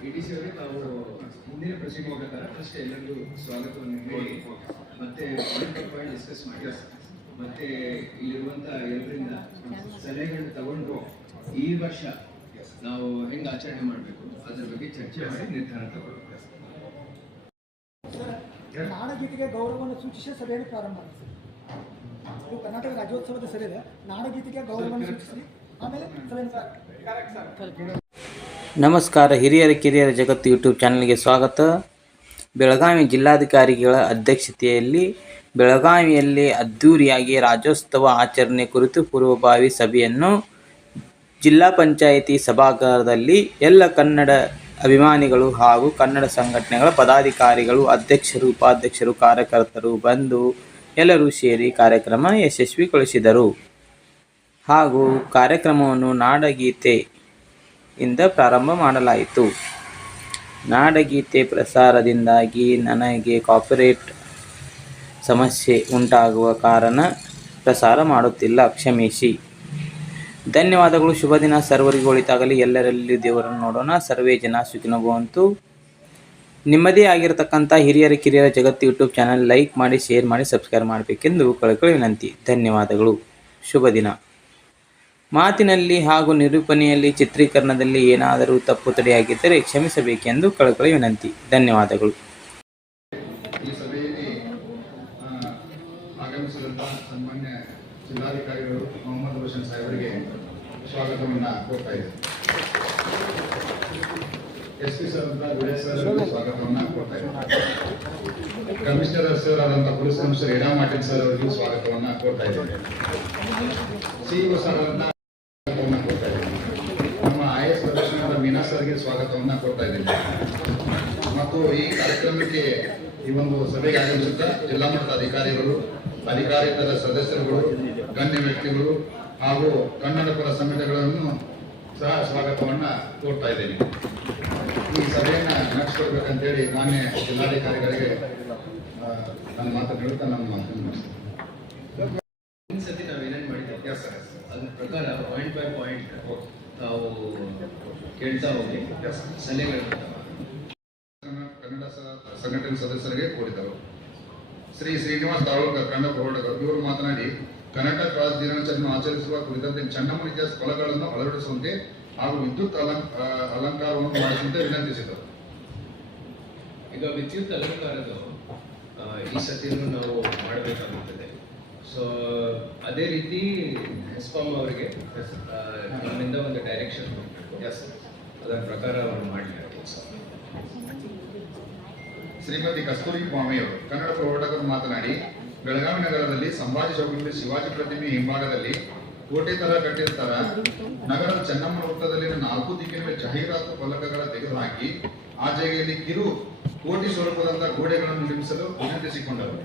T C ಅವರಿಗೆ ತಾವು ಮುಂದಿನ ಪ್ರಶ್ನೆಗೆ ಹೋಗ್ಬೇಕಾರ ಫಸ್ಟ್ ಎಲ್ಲರಿಗೂ ಸ್ವಾಗತವನ್ನು ಹೇಳಿ. ಮತ್ತೆ ಪಾಯಿಂಟ್ ಪಾಯಿಂಟ್ ಡಿಸ್ಕಸ್ ಮಾಡಿ. ಮತ್ತೆ ಇಲ್ಲಿರುವಂತ ಎಲ್ಲರಿಂದ ಸಲಹೆಗಳನ್ನ ತಗೊಂಡು ಈ ವರ್ಷ ನಾವು ಹೆಂಗೆ ಆಚರಣೆ ಮಾಡಬೇಕು? ಅದ್ರ ಬಗ್ಗೆ ಚರ್ಚೆ ಮಾಡಿ ನಿರ್ಧಾರ ತಗೊಳ್ಬೇಕು. ನಾಡಗೀತೆಗೆ ಗೌರವವನ್ನು ಸೂಚಿಸಿ ಸಭೆಯನ್ನು ಪ್ರಾರಂಭ ಮಾಡಿ ಇದು ಕರ್ನಾಟಕ ರಾಜ್ಯೋತ್ಸವದ ಸಭೆ ನಾಡಗೀತೆಗೆ ಗೌರವವನ್ನು ಸೂಚಿಸಿ. ಆಮೇಲೆ ಸಭೆಯನ್ನು ನಮಸ್ಕಾರ, ಹಿರಿಯರ, ಕಿರಿಯರ ಜಗತ್ತು ಯೂಟ್ಯೂಬ್ ಚಾನಲ್ಗೆ ಸ್ವಾಗತ. ಬೆಳಗಾವಿ ಜಿಲ್ಲಾಧಿಕಾರಿಗಳ ಅಧ್ಯಕ್ಷತೆಯಲ್ಲಿ ಬೆಳಗಾವಿಯಲ್ಲಿ ಅದ್ಧೂರಿಯಾಗಿ ರಾಜ್ಯೋತ್ಸವ ಆಚರಣೆ ಕುರಿತು ಪೂರ್ವಭಾವಿ ಸಭೆಯನ್ನು ಜಿಲ್ಲಾ ಪಂಚಾಯಿತಿ ಸಭಾಗಾರದಲ್ಲಿ ಎಲ್ಲ ಕನ್ನಡ ಅಭಿಮಾನಿಗಳು ಹಾಗೂ ಕನ್ನಡ ಸಂಘಟನೆಗಳ ಪದಾಧಿಕಾರಿಗಳು, ಅಧ್ಯಕ್ಷರು, ಉಪಾಧ್ಯಕ್ಷರು, ಕಾರ್ಯಕರ್ತರು ಬಂದು ಎಲ್ಲರೂ ಸೇರಿ ಕಾರ್ಯಕ್ರಮ ಯಶಸ್ವಿಗೊಳಿಸಿದರು. ಹಾಗೂ ಕಾರ್ಯಕ್ರಮವನ್ನು ನಾಡಗೀತೆ ಇಂದ ಪ್ರಾರಂಭ ಮಾಡಲಾಯಿತು. ನಾಡಗೀತೆ ಪ್ರಸಾರದಿಂದಾಗಿ ನನಗೆ ಕಾಪಿರೇಟ್ ಸಮಸ್ಯೆ ಉಂಟಾಗುವ ಕಾರಣ ಪ್ರಸಾರ ಮಾಡುತ್ತಿಲ್ಲ, ಕ್ಷಮಿಸಿ. ಧನ್ಯವಾದಗಳು, ಶುಭ ದಿನ. ಸರ್ವರಿಗೂ ಒಳಿತಾಗಲಿ. ಎಲ್ಲರಲ್ಲಿ ದೇವರನ್ನು ನೋಡೋಣ. ಸರ್ವೇ ಜನ ಸುಖಿನಗುವಂತು ನಿಮ್ಮದೇ ಆಗಿರತಕ್ಕಂಥ ಹಿರಿಯರ, ಕಿರಿಯರ ಜಗತ್ತು ಯೂಟ್ಯೂಬ್ ಚಾನಲ್ ಲೈಕ್ ಮಾಡಿ ಶೇರ್ ಮಾಡಿ ಸಬ್ಸ್ಕ್ರೈಬ್ ಮಾಡಬೇಕೆಂದು ಕಳಕಳಿ ವಿನಂತಿ. ಧನ್ಯವಾದಗಳು. ಶುಭ ದಿನ. ಮಾತಿನಲ್ಲಿ ಹಾಗೂ ನಿರೂಪಣೆಯಲ್ಲಿ ಚಿತ್ರೀಕರಣದಲ್ಲಿ ಏನಾದರೂ ತಪ್ಪು ತಡೆಯಾಗಿದ್ದರೆ ಕ್ಷಮಿಸಬೇಕೆಂದು ಕಳಕಳಿ ವಿನಂತಿ. ಧನ್ಯವಾದಗಳು. ಅಂತ ಕಮಿಷನರ್ ಸರ್ ಆದಂತಹ police commissioner Ira Martin sir ಅವರಿಗೂ ಸ್ವಾಗತವನ್ನು ಕೋರ್ತಾ ಇದ್ದೇನೆ. ಸಿಇಒ ಸರ್ ಅವರನ್ನ ಸ್ವಾಗತವನ್ನ ಕೋರ್ತಾ ಇದ್ದೇನೆ ನಮ್ಮ ಐ ಎಸ್ ಸದಸ್ಯರಾದ ಮೀನಾ ಸರ್ಗೆ ಕೊಡ್ತಾ ಇದ್ದೀನಿ ಮತ್ತು ಈ ಕಾರ್ಯಕ್ರಮಕ್ಕೆ ಈ ಒಂದು ಸಭೆಗೆ ಆಗಮಿಸುತ್ತಾ ಜಿಲ್ಲಾ ಮಟ್ಟದ ಅಧಿಕಾರಿಗಳು ಅಧಿಕಾರಿಗಳ ಸದಸ್ಯರುಗಳು, ಗಣ್ಯ ವ್ಯಕ್ತಿಗಳು ಹಾಗೂ ಕನ್ನಡ ಪರ ಸಂಘಟನೆಗಳನ್ನು ಸಹ ಸ್ವಾಗತವನ್ನು ಕೋರ್ತಾ ಇದ್ದೀನಿ ಈ ಸಭೆಯನ್ನು ನಡೆಸ್ಕೊಡ್ಬೇಕಂತೇಳಿ ನಾನೇ ಜಿಲ್ಲಾಧಿಕಾರಿಗಳಿಗೆ ನನ್ನ ಮಾತನ್ನು ಹೇಳ್ತಾ ನನ್ನ ಮಾತನ್ನು. ಹಿಂದಿನ ಸತಿ ನಾವು ಏನೇನು ಮಾಡಿದ್ದೀವಿ. ಅದ್ರ ಪ್ರಕಾರ ಪಾಯಿಂಟ್ ಬೈ ಪಾಯಿಂಟ್ ತಾವು ಕೇಳ್ತಾ ಹೋಗಿ ಸಲಹೆಗಳನ್ನು ಕನ್ನಡ ಸಂಘಟನೆ ಸದಸ್ಯರಿಗೆ ಕೋರಿದರು. ಶ್ರೀ ಶ್ರೀನಿವಾಸ್ ತಾಲೂಕು ಕನ್ನಡ ಹೋರಾಟಗಾರರು ಇವರು ಮಾತನಾಡಿ ಕರ್ನಾಟಕ ರಾಜ್ಯ ದಿನಾಚರಣೆ ಆಚರಿಸುವ ಕುರಿತಂತೆ ಚೆನ್ನಮ್ಮ ಇತಿಹಾಸ ಫಲಗಳನ್ನು ಅಳವಡಿಸುವಂತೆ ಹಾಗೂ ವಿದ್ಯುತ್ ಅಲಂ ಅಲಂಕಾರವನ್ನು ಮಾಡಿಸುವಂತೆ ವಿನಂತಿಸಿದರು. ಈಗ ವಿದ್ಯುತ್ ಅಲಂಕಾರದ ಈ ಸತಿಯನ್ನು ನಾವು ಮಾಡಬೇಕಾಗುತ್ತದೆ. ಸೊ ಅದೇ ರೀತಿ ಹೆಸ್ಕಾಂ ಅವರಿಗೆ ನಮ್ಮಿಂದ ಒಂದು ಡೈರೆಕ್ಷನ್ ಎಸ್ ಅದರ ಪ್ರಕಾರ ಅವರು ಮಾಡಲಿ ಕೆಲಸ ಶ್ರೀಮತಿ ಕಸ್ತೂರಿ ಸ್ವಾಮಿಯವರು ಕನ್ನಡ ಪ್ರವಟಕರು ಮಾತನಾಡಿ ಬೆಳಗಾವಿ ನಗರದಲ್ಲಿ ಸಂಭಾಜಿ ಚೌಕದಲ್ಲಿ ಶಿವಾಜಿ ಪ್ರತಿಮೆ ಹಿಂಭಾಗದಲ್ಲಿ ಕೋಟೆ ತರ ಕಟ್ಟಿರ್ತಾರ ನಗರದ ಚೆನ್ನಮ್ಮ ವೃತ್ತದಲ್ಲಿನ ನಾಲ್ಕು ದಿಕ್ಕಿನ ಜಾಹೀರಾತು ಫಲಕಗಳ ತೆಗೆದುಹಾಕಿ ಆ ಜಾಗೆಯಲ್ಲಿ ಕಿರು ಕೋಟಿ ಸ್ವರೂಪದಂತಹ ಗೋಡೆಗಳನ್ನು ನಿರ್ಮಿಸಲು ವಿನಂತಿಸಿಕೊಂಡರು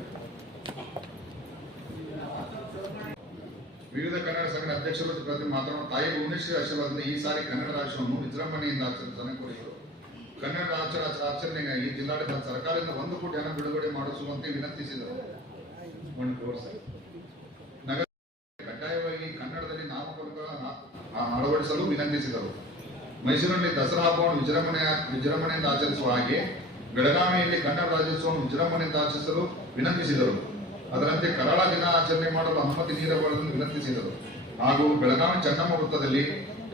ವಿವಿಧ ಕನ್ನಡ ಸಂಘದ ಅಧ್ಯಕ್ಷರು ಪ್ರತಿ ಮಾತನಾಡುವ ತಾಯಿ ಭುವನೇಶ್ವರಿ ಆಶೀರ್ವಾದದಿಂದ ಈ ಸಾರಿ ಕನ್ನಡ ರಾಜ್ಯವನ್ನು ವಿಜೃಂಭಣೆಯಿಂದ ಆಚರಿಸಲು ಕನ್ನಡ ರಾಜ್ಯ ಆಚರಣೆಗಾಗಿ ಜಿಲ್ಲಾಡಳಿತ ಸರ್ಕಾರದಿಂದ ಒಂದು ಕೋಟಿ ಹಣ ಬಿಡುಗಡೆ ಮಾಡಿಸುವಂತೆ ವಿನಂತಿಸಿದರು. ನಗರ ಕಡ್ಡಾಯವಾಗಿ ಕನ್ನಡದಲ್ಲಿ ಆ- ಅಳವಡಿಸಲು ವಿನಂತಿಸಿದರು. ಮೈಸೂರಿನಲ್ಲಿ ದಸರಾ ಹಬ್ಬವನ್ನು ವಿಜೃಂಭಣೆಯ ವಿಜೃಂಭಣೆಯಿಂದ ಆಚರಿಸುವ ಹಾಗೆ ಬೆಳಗಾವಿಯಲ್ಲಿ ಕನ್ನಡ ರಾಜ್ಯೋತ್ಸವವನ್ನು ವಿಜೃಂಭಣೆಯಿಂದ ಆಚರಿಸಲು ವಿನಂತಿಸಿದರು. ಅದರಂತೆ ಕರಾಳ ದಿನ ಆಚರಣೆ ಮಾಡಲು ಅನುಮತಿ ನೀಡಬಾರದನ್ನು ವಿನಂತಿಸಿದರು. ಹಾಗೂ ಬೆಳಗಾವಿ ಚನ್ನಮ್ಮ ವೃತ್ತದಲ್ಲಿ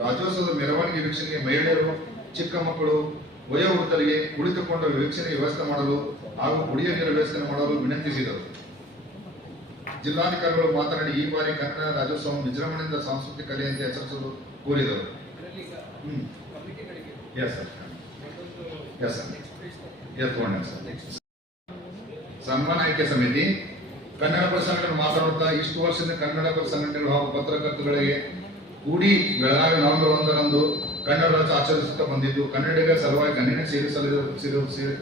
ರಾಜ್ಯೋತ್ಸವದ ಮೆರವಣಿಗೆ ವೀಕ್ಷಣೆಗೆ ಮಹಿಳೆಯರು ಚಿಕ್ಕ ಮಕ್ಕಳು ವಯೋವೃದ್ಧರಿಗೆ ಕುಳಿತುಕೊಂಡ ವೀಕ್ಷಣೆ ವ್ಯವಸ್ಥೆ ಮಾಡಲು ಹಾಗೂ ಕುಡಿಯ ನೀರು ವ್ಯವಸ್ಥೆ ಮಾಡಲು ವಿನಂತಿಸಿದರು. ಜಿಲ್ಲಾಧಿಕಾರಿಗಳು ಮಾತನಾಡಿ ಈ ಬಾರಿ ಕನ್ನಡ ರಾಜ್ಯೋತ್ಸವ ವಿಜೃಂಭಣೆಯಿಂದ ಸಾಂಸ್ಕೃತಿಕ ಕಲೆಯಂತೆ ಆಚರಿಸಲು ಕೋರಿದರು. ಸನ್ಮಾನ ಆಯ್ಕೆ ಸಮಿತಿ ಕನ್ನಡ ಪರ ಸಂಘಟನೆ ಮಾತನಾಡುತ್ತಾ ಇಷ್ಟು ವರ್ಷದಿಂದ ಕನ್ನಡ ಪರ ಸಂಘಟನೆಗಳು ಹಾಗೂ ಪತ್ರಕರ್ತರುಗಳಿಗೆ ಕೂಡಿ ಬೆಳಗಾವಿ ನವೆಂಬರ್ ಒಂದರಂದು ಕನ್ನಡ ರಾಜ್ಯ ಆಚರಿಸುತ್ತಾ ಬಂದಿದ್ದು ಕನ್ನಡಿಗರ ಸಲುವಾಗಿ ಕನ್ನಡ ಸೇವೆ ಸಲ್ಲಿಸಿರುವ ಸೇವೆ-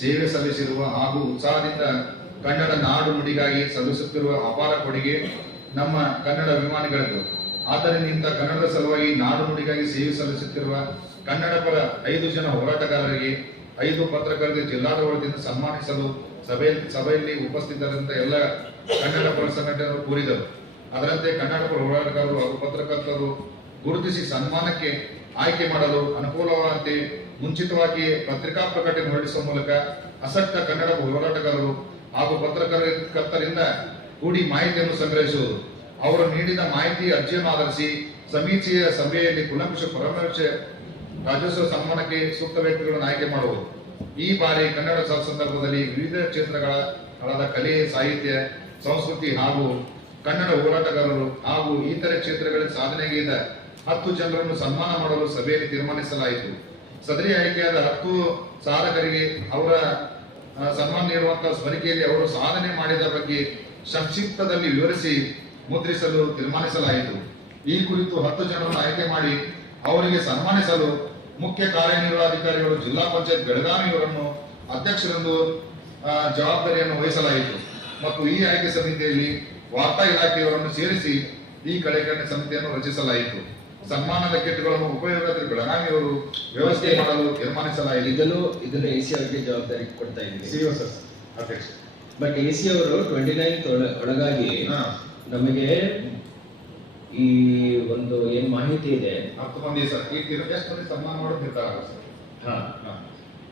ಸೇವೆ ಸಲ್ಲಿಸಿರುವ ಹಾಗೂ ಉತ್ಸಾಹದಿಂದ ಕನ್ನಡ ನಾಡು ನುಡಿಗಾಗಿ ಸಲ್ಲಿಸುತ್ತಿರುವ ಅಪಾರ ಕೊಡುಗೆ ನಮ್ಮ ಕನ್ನಡ ಅಭಿಮಾನಿಗಳದ್ದು. ಆದ್ದರಿಂದ ಇಂಥ ಕನ್ನಡದ ಸಲುವಾಗಿ ನಾಡು ನುಡಿಗಾಗಿ ಸೇವೆ ಸಲ್ಲಿಸುತ್ತಿರುವ ಕನ್ನಡ ಪರ ಐದು ಜನ ಹೋರಾಟಗಾರರಿಗೆ, ಐದು ಪತ್ರಕರ್ತರಿಗೆ ಜಿಲ್ಲಾಡಳಿತದಿಂದ ಸನ್ಮಾನಿಸಲು ಸಭೆ ಸಭೆಯಲ್ಲಿ ಉಪಸ್ಥಿತರಂತ ಎಲ್ಲ ಕನ್ನಡ ಪರ ಸಂಘಟನೆಗಳು ಕೋರಿದರು. ಅದರಂತೆ ಕನ್ನಡ ಪರ ಹೋರಾಟಗಾರರು ಹಾಗೂ ಪತ್ರಕರ್ತರು ಗುರುತಿಸಿ ಸನ್ಮಾನಕ್ಕೆ ಆಯ್ಕೆ ಮಾಡಲು ಅನುಕೂಲವಾದಂತೆ ಮುಂಚಿತವಾಗಿ ಪತ್ರಿಕಾ ಪ್ರಕಟಣೆ ಹೊರಡಿಸುವ ಮೂಲಕ ಅಸಕ್ತ ಕನ್ನಡ ಹೋರಾಟಗಾರರು ಹಾಗೂ ಪತ್ರಕರ್ತರಿಂದ ಕೂಡಿ ಮಾಹಿತಿಯನ್ನು ಸಂಗ್ರಹಿಸುವುದು. ಅವರು ನೀಡಿದ ಮಾಹಿತಿ ಅರ್ಜಿಯನ್ನು ಆಧರಿಸಿ ಸಮೀಕ್ಷೆಯ ಸಭೆಯಲ್ಲಿ ಕುಲಂಕುಷ ಪರಾಮರ್ಶೆ ರಾಜ್ಯೋತ್ಸವ ಸನ್ಮಾನಕ್ಕೆ ಸೂಕ್ತ ವ್ಯಕ್ತಿಗಳನ್ನು ಆಯ್ಕೆ ಮಾಡುವುದು. ಈ ಬಾರಿ ಕನ್ನಡ ಸಂದರ್ಭದಲ್ಲಿ ವಿವಿಧ ಕ್ಷೇತ್ರಗಳಾದ ಕಲೆ, ಸಾಹಿತ್ಯ, ಸಂಸ್ಕೃತಿ ಹಾಗೂ ಕನ್ನಡ ಹೋರಾಟಗಾರರು ಹಾಗೂ ಇತರೆ ಕ್ಷೇತ್ರಗಳಲ್ಲಿ ಸಾಧನೆಗೈದ ಹತ್ತು ಜನರನ್ನು ಸನ್ಮಾನ ಮಾಡಲು ಸಭೆಯಲ್ಲಿ ತೀರ್ಮಾನಿಸಲಾಯಿತು. ಸದರಿ ಆಯ್ಕೆಯಾದ ಹತ್ತು ಸಾಧಕರಿಗೆ ಅವರ ಸನ್ಮಾನ ನೀಡುವಂತಹ ಸ್ಮರಿಕೆಯಲ್ಲಿ ಅವರು ಸಾಧನೆ ಮಾಡಿದ ಬಗ್ಗೆ ಸಂಕ್ಷಿಪ್ತದಲ್ಲಿ ವಿವರಿಸಿ ಮುದ್ರಿಸಲು ತೀರ್ಮಾನಿಸಲಾಯಿತು. ಈ ಕುರಿತು ಹತ್ತು ಜನರನ್ನು ಆಯ್ಕೆ ಮಾಡಿ ಅವರಿಗೆ ಸನ್ಮಾನಿಸಲು ಮುಖ್ಯ ಕಾರ್ಯನಿರ್ವಹಣಾಧಿಕಾರಿಗಳು ಜಿಲ್ಲಾ ಪಂಚಾಯತ್ ಬೆಳಗಾವಿಯವರನ್ನು ಅಧ್ಯಕ್ಷರೆಂದು ಜವಾಬ್ದಾರಿಯನ್ನು ವಹಿಸಲಾಯಿತು. ಮತ್ತು ಈ ಆಯ್ಕೆ ಸಮಿತಿಯಲ್ಲಿ ವಾರ್ತಾ ಇಲಾಖೆಯವರನ್ನು ಸೇರಿಸಿ ಈ ಕಡೆಗಣನೆ ಸಮಿತಿಯನ್ನು ರಚಿಸಲಾಯಿತು. ಸನ್ಮಾನದ ಕಿಟ್ಗಳನ್ನು ಉಪಯೋಗದಲ್ಲಿ ಬೆಳಗಾವಿಯವರು ವ್ಯವಸ್ಥೆ ಮಾಡಲು ತೀರ್ಮಾನಿಸಲಾಯಿತು. ಇದನ್ನು ಇದನ್ನು ಎ ಸಿ ಅವರಿಗೆ ಜವಾಬ್ದಾರಿ ಕೊಡ್ತಾ ಇದ್ದೀನಿ ಸಿಒ ಸರ್ ಅಧ್ಯಕ್ಷ. ಬಟ್ ಎ ಸಿ ಅವರು ಟ್ವೆಂಟಿ ನೈನ್ ಒಳಗಾಗಿ ನಮಗೆ ಈ ಒಂದು ಏನ್ ಮಾಹಿತಿ ಇದೆ? ಹತ್ತು ಮಂದಿ ಸರ್. ಎಷ್ಟು ಮಂದಿ ಸನ್ಮಾನ ಮಾಡೋದು ನಿರ್ಧಾರ ಹಾ ಹಾ.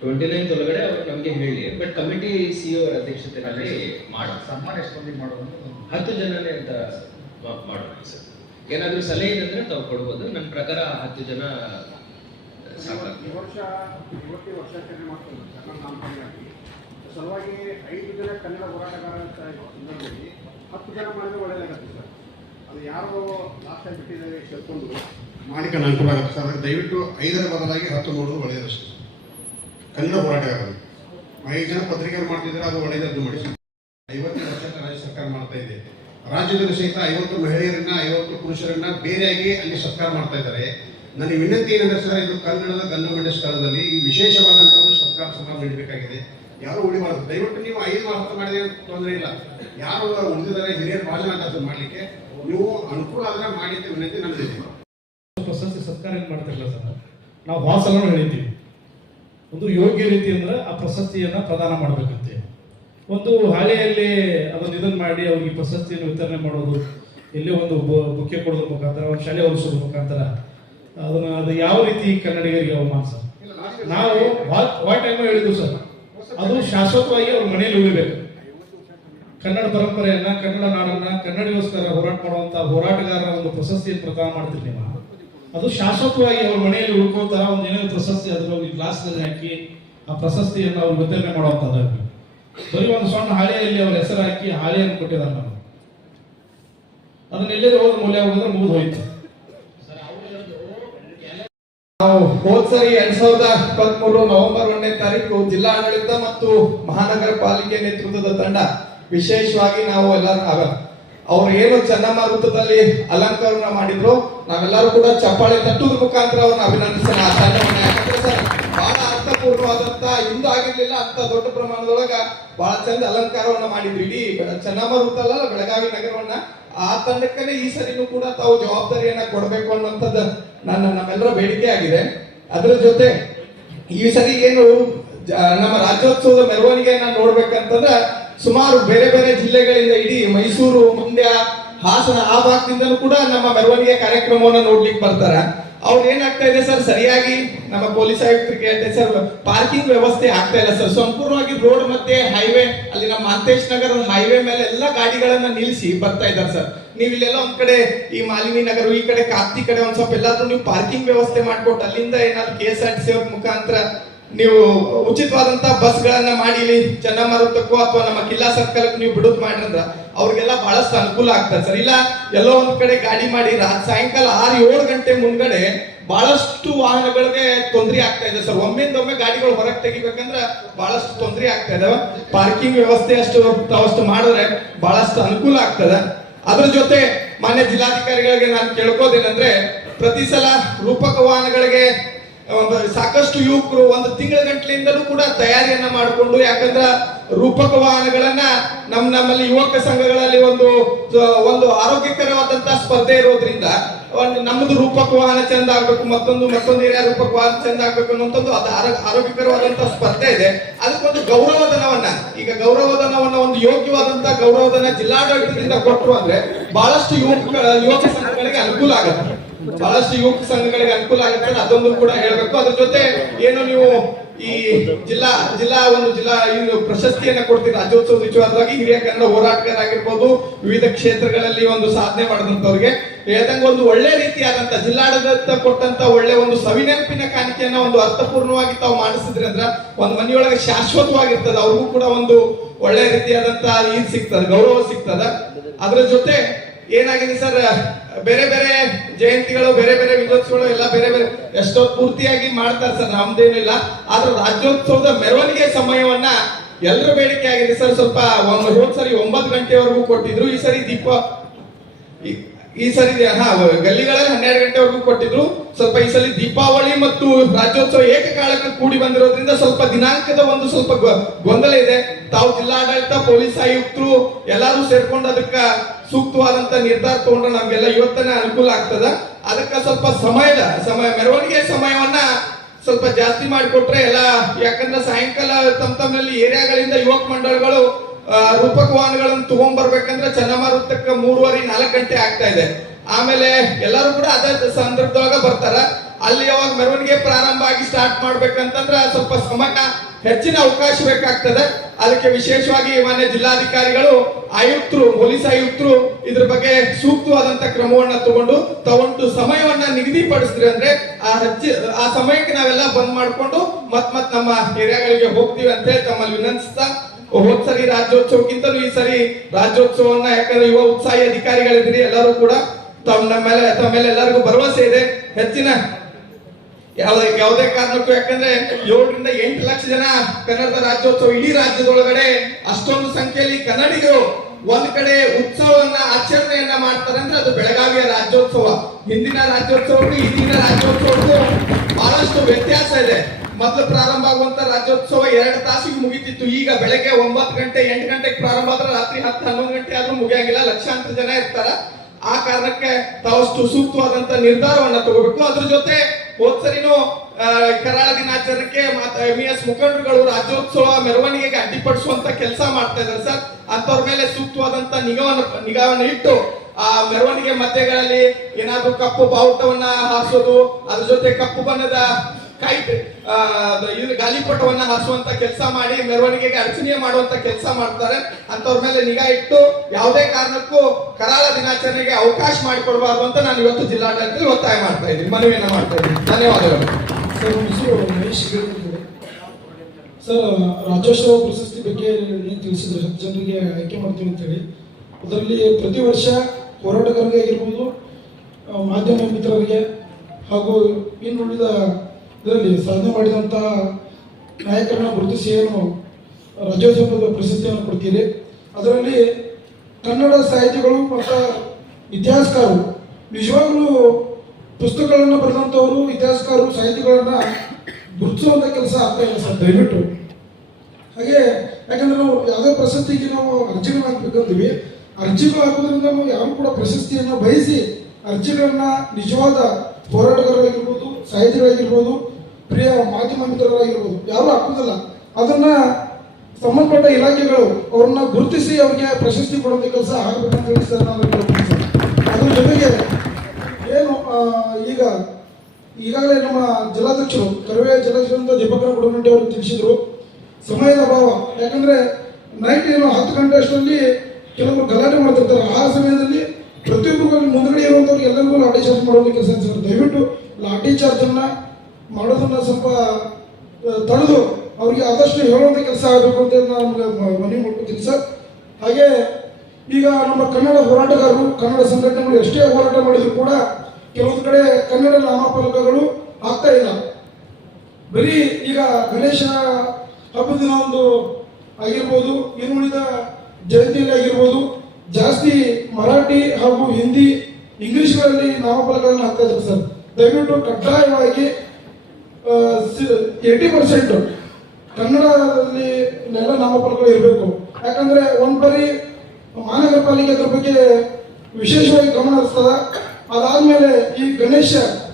ಟ್ವೆಂಟಿ ನೈನ್ತ್ ಒಳಗಡೆ ಅವರು ನಮಗೆ ಹೇಳಿ. ಬಟ್ ಕಮಿಟಿ ಸಿ ಅವರ ಅಧ್ಯಕ್ಷತೆಯಲ್ಲಿ ಮಾಡಿ ಸನ್ಮಾನ ಎಷ್ಟು ಮಂದಿ ಮಾಡೋದು ಹತ್ತು ಜನನೇ ಅಂತ ಮಾ- ಮಾಡ್ಬೇಕು ಸರ್. ಏನಾದರೂ ಸಲಹೆ ಇದ್ರೆ ತಾವು ಕೊಡ್ಬೋದು. ನನ್ನ ಪ್ರಕಾರ ಹತ್ತು ಜನ ಸಾಕು. ಈ ವರ್ಷ ಇವತ್ತೇ ವರ್ಷಾಚರಣೆ ನಮ್ಮ ನಾಮಕರಣೆಯಾಗಿ ಸಲುವಾಗಿ ಐದು ಜನ ಕನ್ನಡ ಹೋರಾಟಗಾರರ ಸಂದರ್ಭದಲ್ಲಿ ಹತ್ತು ಜನ ಮಾಡಿದ್ರೆ ಒಳ್ಳೆಯದಾಗುತ್ತೆ ಸರ್. ಯಾರು ಟೈಮ್ ಬಿಟ್ಟಿದ್ದಾರೆ ಸೇರ್ಕೊಂಡು ಮಾಡಿಕ ಅನುಕೂಲ ಆಗುತ್ತೆ ಸರ್, ದಯವಿಟ್ಟು ಐದರ ಬದಲಾಗಿ ಹತ್ತು ನೋಡೋದು ಒಳ್ಳೆಯದಷ್ಟೇ. ಕನ್ನಡ ಹೋರಾಟಗಾರರು ಐದು ಜನ ಪತ್ರಿಕೆಗಳು ಮಾಡ್ತಿದ್ದಾರೆ ಅದು ಒಳ್ಳೆಯದದ್ದು ಮಾಡಿ. ಐವತ್ತು ವರ್ಷಕ್ಕೆ ರಾಜ್ಯ ಸರ್ಕಾರ ಮಾಡ್ತಾ ಇದೆ. ರಾಜ್ಯದಲ್ಲಿ ಸಹಿತ ಐವತ್ತು ಮಹಿಳೆಯರನ್ನ, ಐವತ್ತು ಪುರುಷರನ್ನ ಬೇರೆಯಾಗಿ ಅಲ್ಲಿ ಸತ್ಕಾರ ಮಾಡ್ತಾ ಇದ್ದಾರೆ. ನನ್ನ ವಿನಂತಿ ಏನಂದ್ರೆ ಸರ್, ಇದು ಕನ್ನಡದ ಗಲ್ಲುಗಂಡ ಸ್ಥಳದಲ್ಲಿ ಈ ವಿಶೇಷವಾದಂತಹ ಸರ್ಕಾರ ಸಮಾರಂಭ ನೀಡಬೇಕಾಗಿದೆ. ಯಾರು ಉಳಿಬಾರದು ದಯವಿಟ್ಟು ನೀವು ಐದು ಮಾತು ಮಾಡಿದ್ರೆ ತೊಂದರೆ ಇಲ್ಲ. ಯಾರು ಉಳಿದಿದ್ದಾರೆ ಹಿರಿಯರು ಬಹಳ ಜನ ಅಂತ ಮಾಡ್ಲಿಕ್ಕೆ ನೀವು ಅನುಕೂಲ ಆದರೆ ಮಾಡಿದ್ದೆ ವಿನಂತಿ ನನ್ನದಿದೆ ಪ್ರಶಸ್ತಿ ಸತ್ಕಾರ ಏನು ಮಾಡ್ತಿರಲ್ಲ ಸರ್? ನಾವು ಸಲ ಹೇಳಿದ್ದೀವಿ ಒಂದು ಯೋಗ್ಯ ರೀತಿ ಅಂದ್ರೆ ಆ ಪ್ರಶಸ್ತಿಯನ್ನು ಪ್ರದಾನ ಮಾಡಬೇಕಂತೆ. ಒಂದು ಹಾಳೆಯಲ್ಲಿ ಅದನ್ನು ಇದನ್ನು ಮಾಡಿ ಅವ್ರಿಗೆ ಪ್ರಶಸ್ತಿಯನ್ನು ವಿತರಣೆ ಮಾಡೋದು ಎಲ್ಲೇ ಒಂದು ಬುಕ್ಕೆ ಕೊಡೋದ್ರ ಮುಖಾಂತರ ಒಂದು ಶಾಲೆ ಹೊಲಿಸೋದ್ರ ಮುಖಾಂತರ ಅದನ್ನು ಅದು ಯಾವ ರೀತಿ ಕನ್ನಡಿಗರಿಗೆ ಅವಮಾನ ಸರ್? ನಾವು ವಾಟ್ ಟೈಮ್ ಹೇಳಿದ್ವು ಸರ್. ಅದು ಶಾಶ್ವತವಾಗಿ ಅವ್ರ ಮನೆಯಲ್ಲಿ ಉಳಿಬೇಕು. ಕನ್ನಡ ಪರಂಪರೆಯನ್ನ, ಕನ್ನಡ ನಾಡನ್ನ ಕನ್ನಡಿಗೋಸ್ಕರ ಹೋರಾಟ ಮಾಡುವಂತ ಹೋರಾಟಗಾರರ ಒಂದು ಪ್ರಶಸ್ತಿಯನ್ನು ಪ್ರದಾನ ಮಾಡ್ತೀರಿ ನೀವು. ಅದು ಶಾಶ್ವತವಾಗಿ ಅವ್ರ ಮನೆಯಲ್ಲಿ ಉಳ್ಕೋತಾರ ಒಂದು ಏನಾದ್ರು ಪ್ರಶಸ್ತಿ ಅದ್ರಲ್ಲಿ ಗ್ಲಾಸ್ನಲ್ಲಿ ಹಾಕಿ ಆ ಪ್ರಶಸ್ತಿಯನ್ನು ಅವ್ರು ವಿತರಣೆ ಮಾಡುವಂತದ್ದಾಗಲಿ ಬರೀ ಒಂದು ಸಣ್ಣ ಹಾಳೆಯಲ್ಲಿ ಅವ್ರ ಹೆಸರು ಹಾಕಿ ಹಾಳೆಯನ್ನು ಕೊಟ್ಟಿದ್ದಾರೆ ನಾವು ಅದನ್ನ ಎಲ್ಲರೂ ಹೋದ ಮೌಲ್ಯ ಹೋಗಿದ್ರೆ ಮುಗಿದು ಹೋಯ್ತು. ನಾವು ಹೋದ್ ಸರಿ ಎರಡ್ ಸಾವಿರದ ಇಪ್ಪತ್ಮೂರು ನವೆಂಬರ್ ಒಂದನೇ ತಾರೀಕು ಜಿಲ್ಲಾ ಆಡಳಿತ ಮತ್ತು ಮಹಾನಗರ ಪಾಲಿಕೆ ನೇತೃತ್ವದ ತಂಡ ವಿಶೇಷವಾಗಿ ನಾವು ಎಲ್ಲರೂ, ಅವ- ಅವ್ರು ಏನು ಚೆನ್ನಮ್ಮ ವೃತ್ತದಲ್ಲಿ ಅಲಂಕಾರನ ಮಾಡಿದ್ರು, ನಾವೆಲ್ಲರೂ ಕೂಡ ಚಪ್ಪಾಳೆ ತಟ್ಟುವ ಮುಖಾಂತರ ಅವ್ರನ್ನ ಅಭಿನಂದಿಸೋಣ. ಆ ತಂಡವನ್ನ ಯಾಕಂದ್ರೆ ಸರ್, ಬಹಳ ಅರ್ಥಪೂರ್ಣವಾದಂತ ಇಂದು ಆಗಿರ್ಲಿಲ್ಲ ಅಂತ ದೊಡ್ಡ ಪ್ರಮಾಣದೊಳಗ ಬಹಳ ಚಂದ ಅಲಂಕಾರವನ್ನ ಮಾಡಿದ್ರು. ಇಡೀ ಚೆನ್ನಮ್ಮ ವೃತ್ತ ಅಲ್ಲ, ಬೆಳಗಾವಿ ನಗರವನ್ನ. ಆ ತಂಡಕ್ಕನೇ ಈ ಸರಿನೂ ಕೂಡ ತಾವು ಜವಾಬ್ದಾರಿಯನ್ನ ಕೊಡಬೇಕು ಅನ್ನುವಂಥದ್ದು ನನ್ನ ನಮ್ಮೆಲ್ಲರ ಬೇಡಿಕೆ ಆಗಿದೆ. ಅದರ ಜೊತೆ ಈ ಸರಿ ಏನು ನಮ್ಮ ರಾಜ್ಯೋತ್ಸವದ ಮೆರವಣಿಗೆಯನ್ನ ನೋಡ್ಬೇಕಂತಂದ್ರೆ ಸುಮಾರು ಬೇರೆ ಬೇರೆ ಜಿಲ್ಲೆಗಳಿಂದ ಇಡೀ ಮೈಸೂರು, ಮಂಡ್ಯ, ಹಾಸನ ಆ ಭಾಗದಿಂದಲೂ ಕೂಡ ನಮ್ಮ ಮೆರವಣಿಗೆ ಕಾರ್ಯಕ್ರಮವನ್ನು ನೋಡ್ಲಿಕ್ಕೆ ಬರ್ತಾರ. ಅವ್ರು ಏನಾಗ್ತಾ ಇದೆ ಸರ್? ಸರಿಯಾಗಿ ನಮ್ಮ ಪೊಲೀಸ್ ಆಯುಕ್ತರು ಕೇಳ್ತೇವೆ ಸರ್, ಪಾರ್ಕಿಂಗ್ ವ್ಯವಸ್ಥೆ ಆಗ್ತಾ ಇಲ್ಲ ಸರ್. ಸಂಪೂರ್ಣವಾಗಿ ರೋಡ್ ಮತ್ತೆ ಹೈವೇ ಅಲ್ಲಿ ನಮ್ಮ ಮಾಂತೇಶ್ ನಗರ ಹೈವೇ ಮೇಲೆ ಎಲ್ಲ ಗಾಡಿಗಳನ್ನ ನಿಲ್ಲಿಸಿ ಬರ್ತಾ ಇದ್ದಾರೆ ಸರ್. ನೀವು ಇಲ್ಲೆಲ್ಲ ಒಂದ್ ಕಡೆ ಈ ಮಾಲಿನಿ ನಗರ, ಈ ಕಡೆ ಕಾಪ್ತಿ ಕಡೆ ಒಂದ್ ಸ್ವಲ್ಪ ಎಲ್ಲಾದ್ರೂ ನೀವು ಪಾರ್ಕಿಂಗ್ ವ್ಯವಸ್ಥೆ ಮಾಡ್ಕೊಟ್ಟು ಅಲ್ಲಿಂದ ಏನಾದ್ರು K S R T C ಮುಖಾಂತರ ನೀವು ಉಚಿತವಾದಂತ ಬಸ್ ಗಳನ್ನ ಮಾಡಿ ಇಲ್ಲಿ ಚೆನ್ನಮ್ಮ ಅಥವಾ ನಮ್ಮ ಕಿಲ್ಲಾ ಸರ್ಕಲ್ ನೀವು ಬಿಡುದ್ ಮಾಡ್ರಂದ್ರ ಅವ್ರಿಗೆಲ್ಲ ಬಹಳಷ್ಟು ಅನುಕೂಲ ಆಗ್ತದೆ ಸರ್. ಇಲ್ಲ, ಎಲ್ಲೋ ಒಂದ್ ಕಡೆ ಗಾಡಿ ಮಾಡಿ ಸಾಯಂಕಾಲ ಆರು ಏಳು ಗಂಟೆ ಮುಂದ್ಗಡೆ ಬಹಳಷ್ಟು ವಾಹನಗಳಿಗೆ ತೊಂದರೆ ಆಗ್ತಾ ಇದೆ ಸರ್. ಒಮ್ಮೆಂದೊಮ್ಮೆ ಗಾಡಿಗಳು ಹೊರಗೆ ತೆಗಿಬೇಕಂದ್ರೆ ಬಹಳಷ್ಟು ತೊಂದರೆ ಆಗ್ತಾ ಇದಾವೆ ಪಾರ್ಕಿಂಗ್ ವ್ಯವಸ್ಥೆ ಅಷ್ಟು ಅವಷ್ಟು ಮಾಡಿದ್ರೆ ಬಹಳಷ್ಟು ಅನುಕೂಲ ಆಗ್ತದೆ. ಅದ್ರ ಜೊತೆ ಮಾನ್ಯ ಜಿಲ್ಲಾಧಿಕಾರಿಗಳಿಗೆ ನಾನು ಕೇಳ್ಕೋದೇನಂದ್ರೆ ಪ್ರತಿ ಸಲ ರೂಪಕ ವಾಹನಗಳಿಗೆ ಒಂದು ಸಾಕಷ್ಟು ಯುವಕರು ಒಂದು ತಿಂಗಳ ಗಂಟ್ಲಿಂದಲೂ ಕೂಡ ತಯಾರಿಯನ್ನ ಮಾಡಿಕೊಂಡು, ಯಾಕಂದ್ರ ರೂಪಕ ವಾಹನಗಳನ್ನ ನಮ್ ನಮ್ಮಲ್ಲಿ ಯುವಕ ಸಂಘಗಳಲ್ಲಿ ಒಂದು ಒಂದು ಆರೋಗ್ಯಕರವಾದಂತಹ ಸ್ಪರ್ಧೆ ಇರೋದ್ರಿಂದ, ಒಂದು ನಮ್ಮದು ರೂಪಕ ವಾಹನ ಚಂದ ಆಗ್ಬೇಕು, ಮತ್ತೊಂದು ಮತ್ತೊಂದು ಏರಿಯಾ ರೂಪಕ ವಾಹನ ಚಂದ ಆಗ್ಬೇಕು ಅನ್ನುವಂಥದ್ದು ಅದು ಆರೋಗ್ಯಕರವಾದಂತಹ ಆರೋಗ್ಯಕರವಾದಂತ ಸ್ಪರ್ಧೆ ಇದೆ. ಅದಕ್ಕೊಂದು ಗೌರವಧನವನ್ನ, ಈಗ ಗೌರವಧನವನ್ನ ಒಂದು ಯೋಗ್ಯವಾದಂತ ಗೌರವಧನ ಜಿಲ್ಲಾಡಳಿತದಿಂದ ಕೊಟ್ಟರು ಅಂದ್ರೆ, ಬಹಳಷ್ಟು ಯುವಕ ಯುವಕ ಸಂಘಗಳಿಗೆ ಅನುಕೂಲ ಆಗುತ್ತೆ. ಬಹಳಷ್ಟು ಯುವಕ ಸಂಘಗಳಿಗೆ ಅನುಕೂಲ ಆಗುತ್ತೆ ಅದೊಂದು ಕೂಡ ಹೇಳಬೇಕು. ಅದ್ರ ಜೊತೆ ಏನು ನೀವು ಈ ಜಿಲ್ಲಾ ಜಿಲ್ಲಾ ಒಂದು ಜಿಲ್ಲಾ ಇದು ಪ್ರಶಸ್ತಿಯನ್ನ ಕೊಡ್ತೀರಿ? ರಾಜ್ಯೋತ್ಸವ ವಿಚಾರವಾಗಿ ಹಿರಿಯ ಕನ್ನಡ ಹೋರಾಟಗಾರಾಗಿರ್ಬೋದು ವಿವಿಧ ಕ್ಷೇತ್ರಗಳಲ್ಲಿ ಒಂದು ಸಾಧನೆ ಮಾಡಿದಂತವ್ರಿಗೆ ಹೇಳ್ದಂಗ ಒಂದು ಒಳ್ಳೆ ರೀತಿಯಾದಂತ ಜಿಲ್ಲಾಡಳಿತ ಕೊಟ್ಟಂತ ಒಳ್ಳೆ ಒಂದು ಸವಿನೆನಪಿನ ಕಾಣಿಕೆಯನ್ನ ಒಂದು ಅರ್ಥಪೂರ್ಣವಾಗಿ ತಾವು ಮಾಡಿಸಿದ್ರಿ ಅಂದ್ರ ಒಂದ್ ಮನೆಯೊಳಗೆ ಶಾಶ್ವತವಾಗಿರ್ತದ. ಅವ್ರಿಗೂ ಕೂಡ ಒಂದು ಒಳ್ಳೆ ರೀತಿಯಾದಂತ ಇದು ಸಿಗ್ತದ, ಗೌರವ ಸಿಗ್ತದ. ಅದ್ರ ಜೊತೆ ಏನಾಗಿದೆ ಸರ್? ಬೇರೆ ಬೇರೆ ಜಯಂತಿಗಳು, ಬೇರೆ ಬೇರೆ ವಿಜಯೋತ್ಸವಗಳು ಎಲ್ಲ ಬೇರೆ ಬೇರೆ ಎಷ್ಟೋ ಪೂರ್ತಿಯಾಗಿ ಮಾಡ್ತಾರೆ ಸರ್ ನಮ್ದೇನಿಲ್ಲ ಆದ್ರೆ ರಾಜ್ಯೋತ್ಸವದ ಮೆರವಣಿಗೆ ಸಮಯವನ್ನ ಎಲ್ಲರ ಬೇಡಿಕೆ ಆಗಿದೆ ಸರ್. ಸ್ವಲ್ಪ ಹೋದ್ ಸರಿ ಒಂಬತ್ತು ಗಂಟೆವರೆಗೂ ಕೊಟ್ಟಿದ್ರು, ಈ ಸರಿ ದೀಪ ಈ- ಸರಿ ಹಾ, ಗಲ್ಲಿಗಳಲ್ಲಿ ಹನ್ನೆರಡು ಗಂಟೆವರೆಗೂ ಕೊಟ್ಟಿದ್ರು. ಸ್ವಲ್ಪ ಈ ಸಲ ದೀಪಾವಳಿ ಮತ್ತು ರಾಜ್ಯೋತ್ಸವ ಏಕಕಾಲಕ್ಕೆ ಕೂಡಿ ಬಂದಿರೋದ್ರಿಂದ ಸ್ವಲ್ಪ ದಿನಾಂಕದ ಒಂದು ಸ್ವಲ್ಪ ಗೊಂದಲ ಇದೆ. ತಾವು ಜಿಲ್ಲಾಡಳಿತ, ಪೊಲೀಸ್ ಆಯುಕ್ತರು ಎಲ್ಲರೂ ಸೇರ್ಕೊಂಡು ಅದಕ್ಕ ಸೂಕ್ತವಾದಂತ ನಿರ್ಧಾರ ತಗೊಂಡ್ರೆ ನಮ್ಗೆಲ್ಲ ಇವತ್ತನೇ ಅನುಕೂಲ ಆಗ್ತದ. ಅದಕ್ಕೆ ಸ್ವಲ್ಪ ಸಮಯದ, ಸಮಯ ಮೆರವಣಿಗೆ ಸಮಯವನ್ನ ಸ್ವಲ್ಪ ಜಾಸ್ತಿ ಮಾಡಿಕೊಟ್ರೆ ಎಲ್ಲ, ಯಾಕಂದ್ರೆ ಸಾಯಂಕಾಲ ತಮ್ಮ ತಮ್ಮಲ್ಲಿ ಏರಿಯಾಗಳಿಂದ ಯುವಕ ಮಂಡಳಗಳು ರೂಪಕ ವಾಹನಗಳನ್ನು ತಗೊಂಡ್ಬರ್ಬೇಕಂದ್ರೆ ಚನ್ನಮಾರುತಕ್ಕ ಮೂರುವರೆ, ನಾಲ್ಕು ಗಂಟೆ ಆಗ್ತಾ ಇದೆ. ಆಮೇಲೆ ಎಲ್ಲರೂ ಕೂಡ ಅದೇ ಸಂದರ್ಭದೊಳಗ ಬರ್ತಾರ. ಅಲ್ಲಿ ಯಾವಾಗ ಮೆರವಣಿಗೆ ಪ್ರಾರಂಭ ಆಗಿ ಸ್ಟಾರ್ಟ್ ಮಾಡ್ಬೇಕಂತಂದ್ರೆ ಸ್ವಲ್ಪ ಸಮಯ ಹೆಚ್ಚಿನ ಅವಕಾಶ ಬೇಕಾಗ್ತದೆ. ಅದಕ್ಕೆ ವಿಶೇಷವಾಗಿ ಮಾನ್ಯ ಜಿಲ್ಲಾಧಿಕಾರಿಗಳು, ಆಯುಕ್ತರು, ಪೊಲೀಸ್ ಆಯುಕ್ತರು ಇದ್ರ ಬಗ್ಗೆ ಸೂಕ್ತವಾದಂತ ಕ್ರಮವನ್ನ ತಗೊಂಡು ತಗೊಂಡು ಸಮಯವನ್ನ ನಿಗದಿಪಡಿಸಿದ್ರಿ ಅಂದ್ರೆ ಆ ಹೆಚ್ಚಿ, ಆ ಸಮಯಕ್ಕೆ ನಾವೆಲ್ಲ ಬಂದ್ ಮಾಡ್ಕೊಂಡು ಮತ್ ಮತ್ ನಮ್ಮ ಏರಿಯಾಗಳಿಗೆ ಹೋಗ್ತೀವಿ ಅಂತ ಹೇಳಿ ತಮ್ಮಲ್ಲಿ ವಿನಂತಿಸ್ತಾ ಹೋದ್ ಸರಿ ರಾಜ್ಯೋತ್ಸವಕ್ಕಿಂತಲೂ ಈ ಸರಿ ರಾಜ್ಯೋತ್ಸವವನ್ನ ಯಾಕಂದ್ರೆ ಯುವ ಉತ್ಸಾಹಿ ಅಧಿಕಾರಿಗಳಿದ್ರಿ ಎಲ್ಲರೂ ಕೂಡ. ತಮ್ಮ ಮೇಲೆ ತಮ್ಮ ಮೇಲೆ ಎಲ್ಲರಿಗೂ ಭರವಸೆ ಇದೆ. ಹೆಚ್ಚಿನ ಯಾವ ಯಾವುದೇ ಕಾರಣಕ್ಕೂ ಯಾಕಂದ್ರೆ ಏಳರಿಂದ ಎಂಟು ಲಕ್ಷ ಜನ ಕನ್ನಡದ ರಾಜ್ಯೋತ್ಸವ ಇಡೀ ರಾಜ್ಯದೊಳಗಡೆ ಅಷ್ಟೊಂದು ಸಂಖ್ಯೆಯಲ್ಲಿ ಕನ್ನಡಿಗರು ಒಂದ್ ಕಡೆ ಉತ್ಸವವನ್ನ, ಆಚರಣೆಯನ್ನ ಮಾಡ್ತಾರೆ ಅಂದ್ರೆ ಅದು ಬೆಳಗಾವಿಯ ರಾಜ್ಯೋತ್ಸವ. ಹಿಂದಿನ ರಾಜ್ಯೋತ್ಸವಕ್ಕೂ ಹಿಂದಿನ ರಾಜ್ಯೋತ್ಸವಕ್ಕೂ ಬಹಳಷ್ಟು ವ್ಯತ್ಯಾಸ ಇದೆ. ಮೊದಲು ಪ್ರಾರಂಭ ಆಗುವಂತ ರಾಜ್ಯೋತ್ಸವ ಎರಡು ತಾಸಿಗೆ ಮುಗಿತಿತ್ತು. ಈಗ ಬೆಳಗ್ಗೆ ಒಂಬತ್ತು ಗಂಟೆ ಎಂಟು ಗಂಟೆಗೆ ಪ್ರಾರಂಭ ಆದ್ರೆ ರಾತ್ರಿ ಹತ್ತು ಹನ್ನೊಂದು ಗಂಟೆ ಆದ್ರೂ ಮುಗಿಯಂಗಿಲ್ಲ. ಲಕ್ಷಾಂತರ ಜನ ಇರ್ತಾರ. ಆ ಕಾರಣಕ್ಕೆ ತಾವಷ್ಟು ಸೂಕ್ತವಾದಂತ ನಿರ್ಧಾರವನ್ನ ತಗೋಬೇಕು. ಅದ್ರ ಜೊತೆ ಹೋದ್ಸರಿನು ಕರಾಳ ದಿನಾಚರಣೆಗೆ ಎಂ. ಎಸ್. ಮುಖಂಡರುಗಳು ರಾಜ್ಯೋತ್ಸವ ಮೆರವಣಿಗೆಗೆ ಅಡ್ಡಿಪಡಿಸುವಂತ ಕೆಲಸ ಮಾಡ್ತಾ ಇದ್ದಾರೆ ಸರ್. ಅಂತವ್ರ ಮೇಲೆ ಸೂಕ್ತವಾದಂತ ನಿಗಾವನ್ನು ನಿಗಾವನ್ನ ಇಟ್ಟು, ಆ, ಮೆರವಣಿಗೆ ಮಧ್ಯಗಳಲ್ಲಿ ಏನಾದ್ರೂ ಕಪ್ಪು ಬಾವುಟವನ್ನ ಹಾರಿಸೋದು, ಅದ್ರ ಜೊತೆ ಕಪ್ಪು ಬಣ್ಣದ ಇದು ಗಾಲಿಪಟವನ್ನ ಹಾರಿಸುವಂತ ಕೆಲಸ ಮಾಡಿ, ಮೆರವಣಿಗೆಗೆ ಅರ್ಚನೆ ಮಾಡುವಂತ ಕೆಲಸ ಮಾಡ್ತಾರೆ. ಅಂತವ್ರ ಮೇಲೆ ನಿಗಾ ಇಟ್ಟು ಯಾವುದೇ ಕಾರಣಕ್ಕೂ ಕರಾಳ ದಿನಾಚರಣೆಗೆ ಅವಕಾಶ ಮಾಡಿಕೊಡ್ಬಾರ್ದು ಅಂತ ನಾನು ಇವತ್ತು ಜಿಲ್ಲಾಡಳಿತದಲ್ಲಿ ಒತ್ತಾಯ ಮಾಡ್ತಾ ಇದ್ದೀನಿ. ಮನವಿಯನ್ನ ಮಾಡ್ತಾ ಇದ್ದೀನಿ. ಧನ್ಯವಾದಗಳು. ಸರ್. ಸರ್, ರಾಜ್ಯೋತ್ಸವ ಪ್ರಶಸ್ತಿ ಬಗ್ಗೆ ಏನು ತಿಳಿಸಿದ್ರೆ? ಹತ್ತು ಜನರಿಗೆ ಆಯ್ಕೆ ಮಾಡ್ತೀವಿ ಅಂತೇಳಿ. ಅದರಲ್ಲಿ ಪ್ರತಿ ವರ್ಷ ಹೋರಾಟಗಾರರಿಗೆ ಆಗಿರ್ಬೋದು ಮಾಧ್ಯಮ ಮಿತ್ರರಿಗೆ ಹಾಗೂ ಇನ್ನುಳಿದ ಇದರಲ್ಲಿ ಸಾಧನೆ ಮಾಡಿದಂತಹ ನಾಯಕರನ್ನ ಗುರುತಿಸಿ ಏನು ರಾಜ್ಯೋತ್ಸವದ ಪ್ರಶಸ್ತಿಯನ್ನು ಕೊಡ್ತೀರಿ. ಅದರಲ್ಲಿ ಕನ್ನಡ ಸಾಹಿತಿಗಳು ಮತ್ತು ಇತಿಹಾಸಕಾರರು, ನಿಜವಾಗ್ಲೂ ಪುಸ್ತಕಗಳನ್ನು ಬರೆದಂಥವರು, ಇತಿಹಾಸಕಾರರು, ಸಾಹಿತಿಗಳನ್ನ ಗುರುತಿಸುವಂಥ ಕೆಲಸ ಆಗ್ತಾ ಇಲ್ಲ ಸರ್, ದಯವಿಟ್ಟು. ಹಾಗೆ ಯಾಕಂದ್ರೆ ನಾವು ಯಾವುದೇ ಪ್ರಶಸ್ತಿಗೆ ನಾವು ಅರ್ಜಿಗಳನ್ನ ಹಾಕ್ಬೇಕಂತೀವಿ ಅರ್ಜಿಗಳು ಹಾಕೋದ್ರಿಂದ ನಾವು ಯಾರು ಕೂಡ ಪ್ರಶಸ್ತಿಯನ್ನು ಬಯಸಿ ಅರ್ಜಿಗಳನ್ನ ನಿಜವಾದ ಹೋರಾಟಗಾರರಾಗಿರ್ಬೋದು, ಸಾಹಿತಿಗಳಾಗಿರ್ಬೋದು ಪ್ರಿಯ ಮಾಧ್ಯಮ ಮಿತ್ರರಾಗಿರ್ಬೋದು ಯಾರು ಹಾಕೋದಿಲ್ಲ ಅದನ್ನ ಸಂಬಂಧಪಟ್ಟ ಇಲಾಖೆಗಳು ಅವ್ರನ್ನ ಗುರುತಿಸಿ ಅವ್ರಿಗೆ ಪ್ರಶಸ್ತಿ ಕೊಡುವಂಥ ಕೆಲಸ ಆಗ್ಬೇಕಂತ ಹೇಳಿ ಸರ್ ನಾನು ಅದ್ರ ಜೊತೆಗೆ ಏನು ಈಗ, ಈಗಾಗಲೇ ನಮ್ಮ ಜಿಲ್ಲಾಧ್ಯಕ್ಷರು, ಕರವೇ ಜಿಲ್ಲಾಧ್ಯಕ್ಷರಂತ ದೀಪಕರ ಗುಡಮಂಡಿ ಅವರು ತಿಳಿಸಿದ್ರು, ಸಮಯದ ಅಭಾವ. ಯಾಕಂದ್ರೆ ನೈಟ್ ಏನು ಹತ್ತು ಗಂಟೆ ಅಷ್ಟರಲ್ಲಿ ಕೆಲವರು ಗಲಾಟೆ ಮಾಡ್ತಿರ್ತಾರೆ. ಆ ಸಮಯದಲ್ಲಿ ಪ್ರತಿಯೊಬ್ಬರು ಮುಂದಗಡೆ ಇರುವಂತವ್ರಿಗೆ ಎಲ್ಲರಿಗೂ ಲಾಠಿ ಚಾರ್ಜ್ ಮಾಡುವಂಥ ಕೆಲಸ ದಯವಿಟ್ಟು ಲಾಠಿ ಚಾರ್ಜನ್ನ ಮಾಡೋದನ್ನ ಸ್ವಲ್ಪ ತಡೆದು ಅವ್ರಿಗೆ ಆದಷ್ಟು ಹೇಳುವಂಥ ಕೆಲಸ ಆಗಬೇಕು ಅಂತ ನಮ್ಗೆ ಮನವಿ ಮಾಡ್ಕೊತೀನಿ ಸರ್. ಹಾಗೆ ಈಗ ನಮ್ಮ ಕನ್ನಡ ಹೋರಾಟಗಾರರು, ಕನ್ನಡ ಸಂಘಟನೆಗಳು ಎಷ್ಟೇ ಹೋರಾಟ ಮಾಡಿದ್ರು ಕೂಡ ಕೆಲವೊಂದು ಕಡೆ ಕನ್ನಡ ನಾಮಫಲಕಗಳು ಆಗ್ತಾ ಇಲ್ಲ. ಬರೀ ಈಗ ಗಣೇಶ ಹಬ್ಬದ ಒಂದು ಆಗಿರ್ಬೋದು ಇನ್ನುಳಿದ ಜಯಂತಿಯಲ್ಲಿ ಆಗಿರ್ಬೋದು, ಜಾಸ್ತಿ ಮರಾಠಿ ಹಾಗೂ ಹಿಂದಿ, ಇಂಗ್ಲಿಷ್ಗಳಲ್ಲಿ ನಾಮಫಲಕಗಳನ್ನು ಹಾಕ್ತಾ ಇದ್ದಾರೆ ಸರ್. ದಯವಿಟ್ಟು ಕಡ್ಡಾಯವಾಗಿ ಏಯ್ಟಿ ಪರ್ಸೆಂಟ್ ಕನ್ನಡದಲ್ಲಿ ನೆಲ ನಾಮಫಲಕಗಳು ಇರಬೇಕು. ಯಾಕಂದ್ರೆ ಒಂದ್ ಬಾರಿ ಮಹಾನಗರ ಪಾಲಿಕೆ ಅದ್ರ ಬಗ್ಗೆ ವಿಶೇಷವಾಗಿ ಗಮನ ಹರಿಸ್ತದ. ಅದಾದ್ಮೇಲೆ ಈ ಗಣೇಶ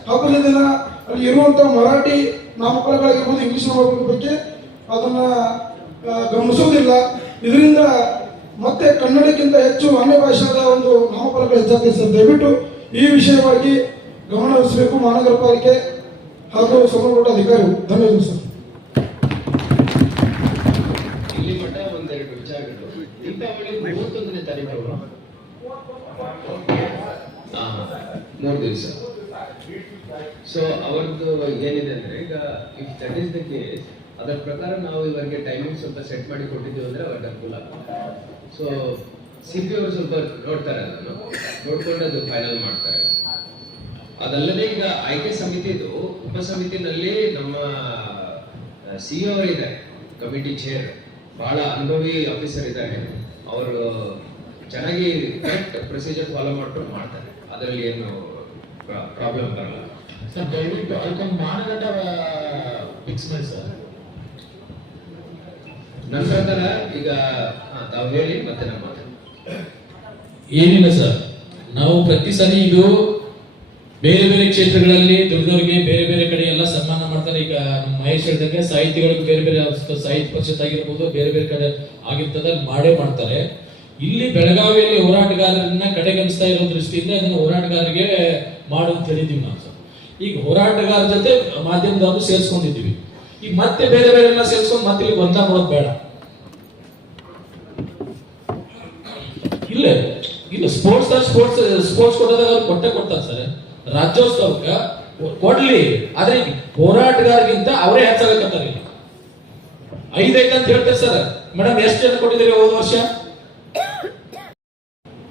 ಹಬ್ಬದ ದಿನ ಅಲ್ಲಿ ಇರುವಂತ ಮರಾಠಿ ನಾಮಫಲಕಗಳಾಗಿರ್ಬೋದು ಇಂಗ್ಲಿಷ್ ನಾಮಫಲಕಗಳ ಬಗ್ಗೆ ಅದನ್ನ ಗಮನಿಸೋದಿಲ್ಲ. ಇದರಿಂದ ಮತ್ತೆ ಕನ್ನಡಕ್ಕಿಂತ ಹೆಚ್ಚು ಅನ್ಯ ಭಾಷೆಗಳ ಒಂದು ನಾಮಫಲಕಗಳು ಸರ್ ದಯವಿಟ್ಟು ಈ ವಿಷಯವಾಗಿ ಗಮನ ಹರಿಸಬೇಕು ಮಹಾನಗರ ಪಾಲಿಕೆ. ಹಾಗೂ ಸಮರ್ಪಟ್ಟ ಅಧಿಕಾರಿಗಳು ಧನ್ಯವಾದಗಳು ಸರ್ ಇಲ್ಲಿ ಮಟ್ಟ ಒಂದೆರಡು ವಿಚಾರಗಳು ದೀಪಾವಳಿ ಮೂವತ್ತೊಂದನೇ ತಾರೀಕು ಮೂರು ದಿವಸ ಸೊ ಅವ್ರದ್ದು ಏನಿದೆ ಅಂದ್ರೆ, ಈಗ if that is the case ಅದರ ಪ್ರಕಾರ ನಾವು ಇವರಿಗೆ ಟೈಮಿಂಗ್ ಸ್ವಲ್ಪ ಸೆಟ್ ಮಾಡಿ ಕೊಟ್ಟಿದ್ದೀವಿ ಅಂದ್ರೆ ಅವ್ರಿಗೆ ಅನುಕೂಲ ಸೊ ಸಿ ಅವರು ಸ್ವಲ್ಪ ನೋಡ್ತಾರೆ ಅದನ್ನು. ನೋಡ್ಕೊಂಡು ಅದು ಫೈನಲ್ ಮಾಡ್ತಾರೆ. ಅದಲ್ಲದೆ ಈಗ ಆಯ್ಕೆ ಸಮಿತಿದು ಉಪ ಸಮಿತಿನಲ್ಲಿ ನಮ್ಮ ಸಿಇಒ ಇದೆ ಇದ್ದಾರೆ ಕಮಿಟಿ ಚೇರ್ ಬಹಳ ಅನುಭವಿ ಆಫೀಸರ್ ಇದ್ದಾರೆ. ಅವರು ಚೆನ್ನಾಗಿ ಕರೆಕ್ಟ್ ಪ್ರೊಸೀಜರ್ ಫಾಲೋ ಮಾಡ್ಕೊಂಡು ಮಾಡ್ತಾರೆ. ಅದರಲ್ಲಿ ಏನು ಪ್ರಾಬ್ಲಮ್ ಬರಲ್ಲ. ಸರ್ ದಯವಿಟ್ಟು ಅದಕ್ಕೊಂದು ಮಾನದಂಡ ಫಿಕ್ಸ್ ಮಾಡಿ ಸರ್. ನನ್ನ ಪ್ರಕಾರ ಈಗ ತಾವು ಹೇಳಿ ಮತ್ತೆ ನಮ್ಮ ಏನಿಲ್ಲ ಸರ್. ನಾವು ಪ್ರತಿ ಸರಿ ಇದು ಬೇರೆ ಬೇರೆ ಕ್ಷೇತ್ರಗಳಲ್ಲಿ ದುಡಿದವರಿಗೆ ಬೇರೆ ಬೇರೆ ಕಡೆ ಎಲ್ಲ ಸನ್ಮಾನ ಮಾಡ್ತಾರೆ. ಈಗ ನಮ್ಮ ಮಹೇಶ್ ಹೇಳಿದಂಗೆ ಸಾಹಿತಿಗಳಿಗೆ ಬೇರೆ ಬೇರೆ ಸಾಹಿತ್ಯ ಪರಿಷತ್ ಆಗಿರ್ಬೋದು ಬೇರೆ ಬೇರೆ ಕಡೆ ಆಗಿರ್ತದೆ, ಮಾಡೇ ಮಾಡ್ತಾರೆ. ಇಲ್ಲಿ ಬೆಳಗಾವಿಯಲ್ಲಿ ಹೋರಾಟಗಾರರನ್ನ ಕಡೆಗಣಿಸ್ತಾ ಇರೋ ದೃಷ್ಟಿಯಿಂದ ಅದನ್ನು ಹೋರಾಟಗಾರರಿಗೆ ಮಾಡು ಅಂತ ಹೇಳಿದೀವಿ ನಾವು ಈಗ ಹೋರಾಟಗಾರ ಜೊತೆ ಮಾಧ್ಯಮದವರು ಸೇರಿಸ್ಕೊಂಡಿದ್ದೀವಿ. ಈಗ ಮತ್ತೆ ಬೇರೆ ಬೇರೆ ಎಲ್ಲ ಸೇರಿಸ್ಕೊಂಡು ಮತ್ತೆ ಇಲ್ಲಿ ಗೊಂದಲ ಮಾಡೋದು ಬೇಡ. ಇಲ್ಲ ಇಲ್ಲ ಸ್ಪೋರ್ಟ್ಸ್ ಸ್ಪೋರ್ಟ್ಸ್ ಸ್ಪೋರ್ಟ್ಸ್ ಕೊಡೋದಾಗ ಅವ್ರು ಕೊಟ್ಟೆ ಕೊಡ್ತಾರೆ ಸರ್. ರಾಜ್ಯೋತ್ಸವಕ್ಕೆ ಕೊಡ್ಲಿ. ಆದ್ರೆ ಹೋರಾಟಗಾರಿಗಿಂತ ಅವರೇ ಹೆಚ್ಚಾಗತ್ತಾರೆ ಐದೈತೆ ಐದೈದು ಅಂತ ಹೇಳ್ತಾರೆ ಸರ್. ಮೇಡಮ್ ಎಷ್ಟು ಜನ ಕೊಟ್ಟಿದ್ದೀರಿ ಹೋದ ವರ್ಷ?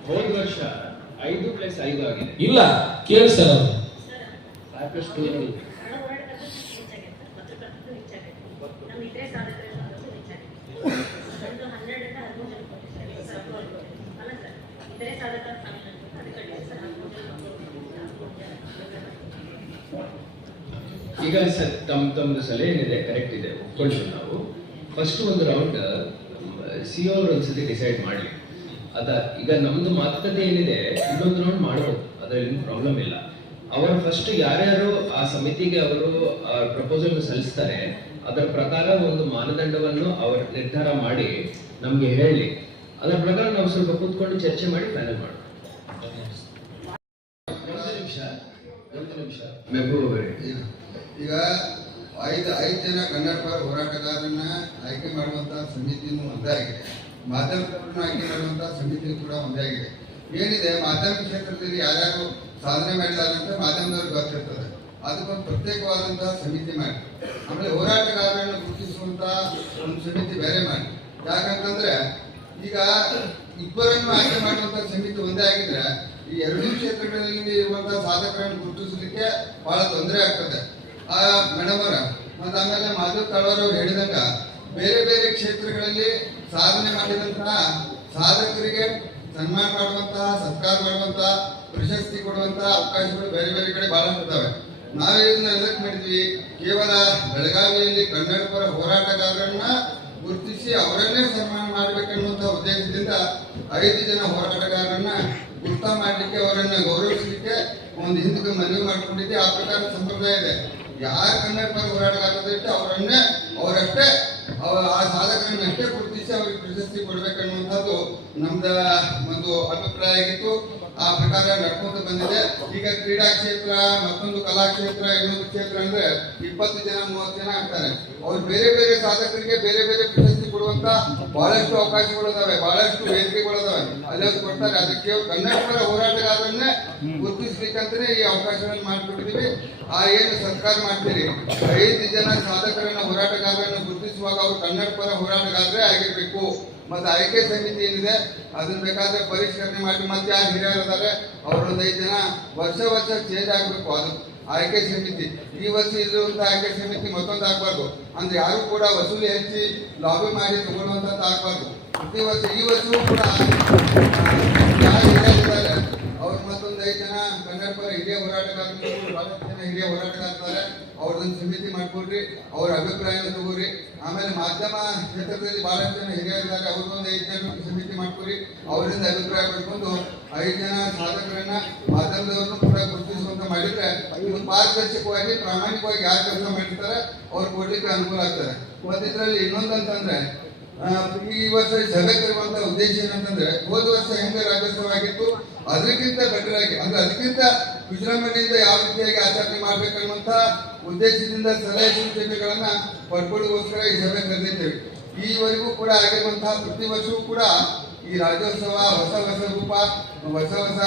ಹೋದ ವರ್ಷ ಐದು ಪ್ಲಸ್ ಐದು ಆಗಿದೆ. ಇಲ್ಲ ಕೇಳಿ ಸರ್ ಅವರು. ಸಾಕಷ್ಟು ಇತರೆ ಸಾಧಕ ಅದಕ್ಕೆ ಸರ್ ಈಗ ಸರ್ ತಮ್ಮ ತಮ್ಮದು ಸಲಹೆ ಏನಿದೆ? ಕರೆಕ್ಟ್ ಇದೆ. ಒಪ್ಕೊಳ್ತೀವಿ ನಾವು. ಫಸ್ಟ್ ಒಂದು ರೌಂಡ್ ಸಿ ಅವರು ಒಂದ್ಸತಿ ಡಿಸೈಡ್ ಮಾಡಲಿ. ಅದ, ಈಗ ನಮ್ದು ಮಾತುಕತೆ ಏನಿದೆ, ಇನ್ನೊಂದು ರೌಂಡ್ ಮಾಡ್ಬೋದು. ಅದರಲ್ಲಿ ಪ್ರಾಬ್ಲಮ್ ಇಲ್ಲ. ಅವರು ಫಸ್ಟ್ ಯಾರ್ಯಾರು ಆ ಸಮಿತಿಗೆ ಅವರು ಪ್ರಪೋಸಲ್ ಸಲ್ಲಿಸ್ತಾರೆ, ಅದರ ಪ್ರಕಾರ ಒಂದು ಮಾನದಂಡವನ್ನು ಅವರು ನಿರ್ಧಾರ ಮಾಡಿ ನಮಗೆ ಹೇಳಿ. ಅದರ ಪ್ರಕಾರ ನಾವು ಸ್ವಲ್ಪ ಕೂತ್ಕೊಂಡು ಚರ್ಚೆ ಮಾಡಿ ಫೈನಲ್ ಮಾಡೋಣ ಒಂದು ನಿಮಿಷ ಒಂದು ಮೆಹಬೂಬ್ ಈಗ ಐದು ಐದು ಜನ ಕನ್ನಡ ಪರ ಹೋರಾಟಗಾರರನ್ನ ಆಯ್ಕೆ ಮಾಡುವಂತಹ ಸಮಿತಿನೂ ಒಂದೇ ಆಗಿದೆ. ಮಾಧ್ಯಮದವ್ರನ್ನ ಆಯ್ಕೆ ಮಾಡುವಂತಹ ಸಮಿತಿಯೂ ಕೂಡ ಒಂದೇ ಆಗಿದೆ. ಏನಿದೆ, ಮಾಧ್ಯಮ ಕ್ಷೇತ್ರದಲ್ಲಿ ಯಾರ್ಯಾರು ಸಾಧನೆ ಮಾಡಿದ್ದಾರೆ ಅಂತ ಮಾಧ್ಯಮದವ್ರಿಗೆ ಗೊತ್ತಿರ್ತದೆ. ಅದಕ್ಕೊಂದು ಪ್ರತ್ಯೇಕವಾದಂತಹ ಸಮಿತಿ ಮಾಡಿ. ಆಮೇಲೆ ಹೋರಾಟಗಾರರನ್ನು ಗುರುತಿಸುವಂತಹ ಒಂದು ಸಮಿತಿ ಬೇರೆ ಮಾಡಿ. ಯಾಕಂತಂದ್ರೆ, ಈಗ ಇಬ್ಬರನ್ನು ಆಯ್ಕೆ ಮಾಡುವಂತಹ ಸಮಿತಿ ಒಂದೇ ಆಗಿದ್ರೆ ಈ ಎರಡೂ ಕ್ಷೇತ್ರಗಳಲ್ಲಿ ಇರುವಂತಹ ಸಾಧಕರನ್ನು ಗುರುತಿಸಲಿಕ್ಕೆ ಬಹಳ ತೊಂದರೆ ಆಗ್ತದೆ. ಆ ಮೇಡಮ್ ಅವರ ಮತ್ತೆ ಆಮೇಲೆ ಮಾಧವ್ ತಳವಾರ್ ಹೇಳಿದಾಗ ಬೇರೆ ಬೇರೆ ಕ್ಷೇತ್ರಗಳಲ್ಲಿ ಸಾಧನೆ ಮಾಡಿದಂತಹ ಸಾಧಕರಿಗೆ ಸನ್ಮಾನ ಮಾಡುವಂತಹ, ಸತ್ಕಾರ ಮಾಡುವಂತಹ, ಪ್ರಶಸ್ತಿ ಕೊಡುವಂತಹ ಅವಕಾಶಗಳು ಬೇರೆ ಬೇರೆ ಕಡೆ ಬಹಳ ಇದ್ದಾವೆ ನಾವೇನ ಎಲೆಕ್ಟ್ ಮಾಡಿದ್ವಿ. ಕೇವಲ ಬೆಳಗಾವಿಯಲ್ಲಿ ಕನ್ನಡ ಪರ ಹೋರಾಟಗಾರರನ್ನ ಗುರುತಿಸಿ ಅವರನ್ನೇ ಸನ್ಮಾನ ಮಾಡಬೇಕೆನ್ನುವಂತಹ ಉದ್ದೇಶದಿಂದ ಐದು ಜನ ಹೋರಾಟಗಾರರನ್ನ ಗುರ್ತ ಮಾಡಲಿಕ್ಕೆ ಅವರನ್ನು ಗೌರವಿಸಲಿಕ್ಕೆ ಒಂದು ಹಿಂದಕ್ಕೆ ಮನವಿ ಮಾಡಿಕೊಂಡಿದ್ದೆ. ಆ ಪ್ರಕಾರ ಸಂಪ್ರದಾಯ ಇದೆ. ಯಾರು ಕನ್ನಡ ಪರ ಹೋರಾಟಗಾರರಿರುತ್ತೆ ಅವರನ್ನೇ, ಅವರಷ್ಟೇ, ಅವ ಆ ಸಾಧಕರನ್ನಷ್ಟೇ ಗುರುತಿಸಿ ಅವರಿಗೆ ಪ್ರಶಸ್ತಿ ಕೊಡ್ಬೇಕನ್ನುವಂಥದ್ದು ನಮ್ದ ಒಂದು ಅಭಿಪ್ರಾಯ ಆಗಿತ್ತು. ಆ ಪ್ರಕಾರ ನಡ್ಕೊಂತ ಬಂದಿದೆ. ಈಗ ಕ್ರೀಡಾ ಕ್ಷೇತ್ರ, ಮತ್ತೊಂದು ಕಲಾ ಕ್ಷೇತ್ರ, ಇನ್ನೊಂದು ಕ್ಷೇತ್ರ ಅಂದ್ರೆ ಇಪ್ಪತ್ತು ಜನ, ಮೂವತ್ತು ಜನ ಆಗ್ತಾರೆ. ಅವ್ರು ಬೇರೆ ಬೇರೆ ಸಾಧಕರಿಗೆ ಬೇರೆ ಬೇರೆ ಪ್ರಶಸ್ತಿ ಕೊಡುವಂತ ಬಹಳಷ್ಟು ಅವಕಾಶಗಳಿದಾವೆ ಬಹಳಷ್ಟು ವೇದಿಕೆಗಳಿದಾವೆ ಅಲ್ಲಿ ಕೊಡ್ತಾರೆ. ಅದಕ್ಕೆ ಕನ್ನಡ ಪರ ಹೋರಾಟಗಾರರನ್ನೇ ಗುರುತಿಸ್ಲಿಕ್ಕಂತಾನೆ ಈ ಅವಕಾಶಗಳನ್ನು ಮಾಡಿಕೊಡ್ತೀವಿ ಆ ಏನು ಸರ್ಕಾರ ಮಾಡ್ತೀರಿ? ಐದು ಜನ ಸಾಧಕರನ್ನ, ಹೋರಾಟಗಾರರನ್ನು ಗುರುತಿಸುವಾಗ ಅವರು ಕನ್ನಡಪರ ಹೋರಾಟಗಾರರೇ ಆಗಿರ್ಬೇಕು. ಮತ್ತೆ ಆಯ್ಕೆ ಸಮಿತಿ ಏನಿದೆ, ಅದನ್ನ ಬೇಕಾದ್ರೆ ಪರಿಷ್ಕರಣೆ ಮಾಡಿ ಮತ್ತೆ ಯಾರು ಹಿರಿಯರು ಇದಾರೆ ಅವರೊಂದು ಐದು ಜನ ವರ್ಷ ವರ್ಷ ಚೇಂಜ್ ಆಗ್ಬೇಕು ಅದು, ಆಯ್ಕೆ ಸಮಿತಿ. ಈ ವರ್ಷ ಇರುವಂತ ಆಯ್ಕೆ ಸಮಿತಿ ಮತ್ತೊಂದು ಆಗ್ಬಾರ್ದು. ಅಂದ್ರೆ ಯಾರು ಕೂಡ ವಸೂಲಿ ಹೆಚ್ಚಿ ಲಾಬಿ ಮಾಡಿ ತಗೊಳ್ಳುವಂತ ಆಗ್ಬಾರ್ದು. ಪ್ರತಿ ವರ್ಷ ಈ ವರ್ಷವೂ ಕೂಡ ಐದು ಜನ ಕನ್ನಡ ಪರ ಹಿರಿಯ ಹೋರಾಟಗಾರರು ಬಹಳಷ್ಟು ಜನ ಹಿರಿಯ ಹೋರಾಟಗಾರರಿದ್ದಾರೆ ಅವ್ರದೊಂದು ಸಮಿತಿ ಮಾಡ್ಕೊಡ್ರಿ, ಅವ್ರ ಅಭಿಪ್ರಾಯ ತಗೋರಿ. ಆಮೇಲೆ ಮಾಧ್ಯಮ ಕ್ಷೇತ್ರದಲ್ಲಿ ಬಹಳಷ್ಟು ಜನ ಹಿರಿಯರಿದ್ದಾರೆ ಅವ್ರದ್ದೊಂದು ಐದು ಜನ ಸಮಿತಿ ಮಾಡ್ಕೊರಿ. ಅವರಿಂದ ಅಭಿಪ್ರಾಯ ಪಡ್ಕೊಂಡು ಐದು ಜನ ಸಾಧಕರನ್ನ ಮಾಧ್ಯಮದವ್ರನ್ನು ಕೂಡ ಗುರುತಿಸುವಂತ ಮಾಡಿದ್ರೆ ಇದು ಪಾರದರ್ಶಕವಾಗಿ, ಪ್ರಾಮಾಣಿಕವಾಗಿ ಯಾರು ಕೆಲಸ ಮಾಡಿರ್ತಾರೆ, ಅವ್ರು ಕೊಡ್ಲಿಕ್ಕೆ ಅನುಕೂಲ ಆಗ್ತಾರೆ ಮತ್ತಿದ್ರಲ್ಲಿ ಇನ್ನೊಂದಂತಂದ್ರೆ ಈ ವರ್ಷ ಸಭೆ ಕರೆಯುವಂತ ಉದ್ದೇಶ ಏನಂತಂದ್ರೆ ಹೋದ ವರ್ಷ ಹೆಂಗೆ ರಾಜ್ಯೋತ್ಸವ ಆಗಿತ್ತು, ಅದಕ್ಕಿಂತ ಬೆಟರ್ ಆಗಿ, ಅಂದ್ರೆ ಅದಕ್ಕಿಂತ ವಿಜೃಂಭಣೆಯಿಂದ ಯಾವ ರೀತಿಯಾಗಿ ಆಚರಣೆ ಮಾಡ್ಬೇಕನ್ನುವಂತ ಉದ್ದೇಶದಿಂದ ಸಲಹೆ ಸೂಚನೆಗಳನ್ನ ಪಡ್ಕೊಳ್ಳುಗೋಸ್ಕರ ಈ ಸಭೆ ಕರೆದಿದ್ದೇವೆ ಈವರೆಗೂ ಕೂಡ ಆಗಿರುವಂತಹ ಪ್ರತಿ ವರ್ಷವೂ ಕೂಡ ಈ ರಾಜ್ಯೋತ್ಸವ, ಹೊಸ ಹೊಸ ರೂಪ, ಹೊಸ ಹೊಸ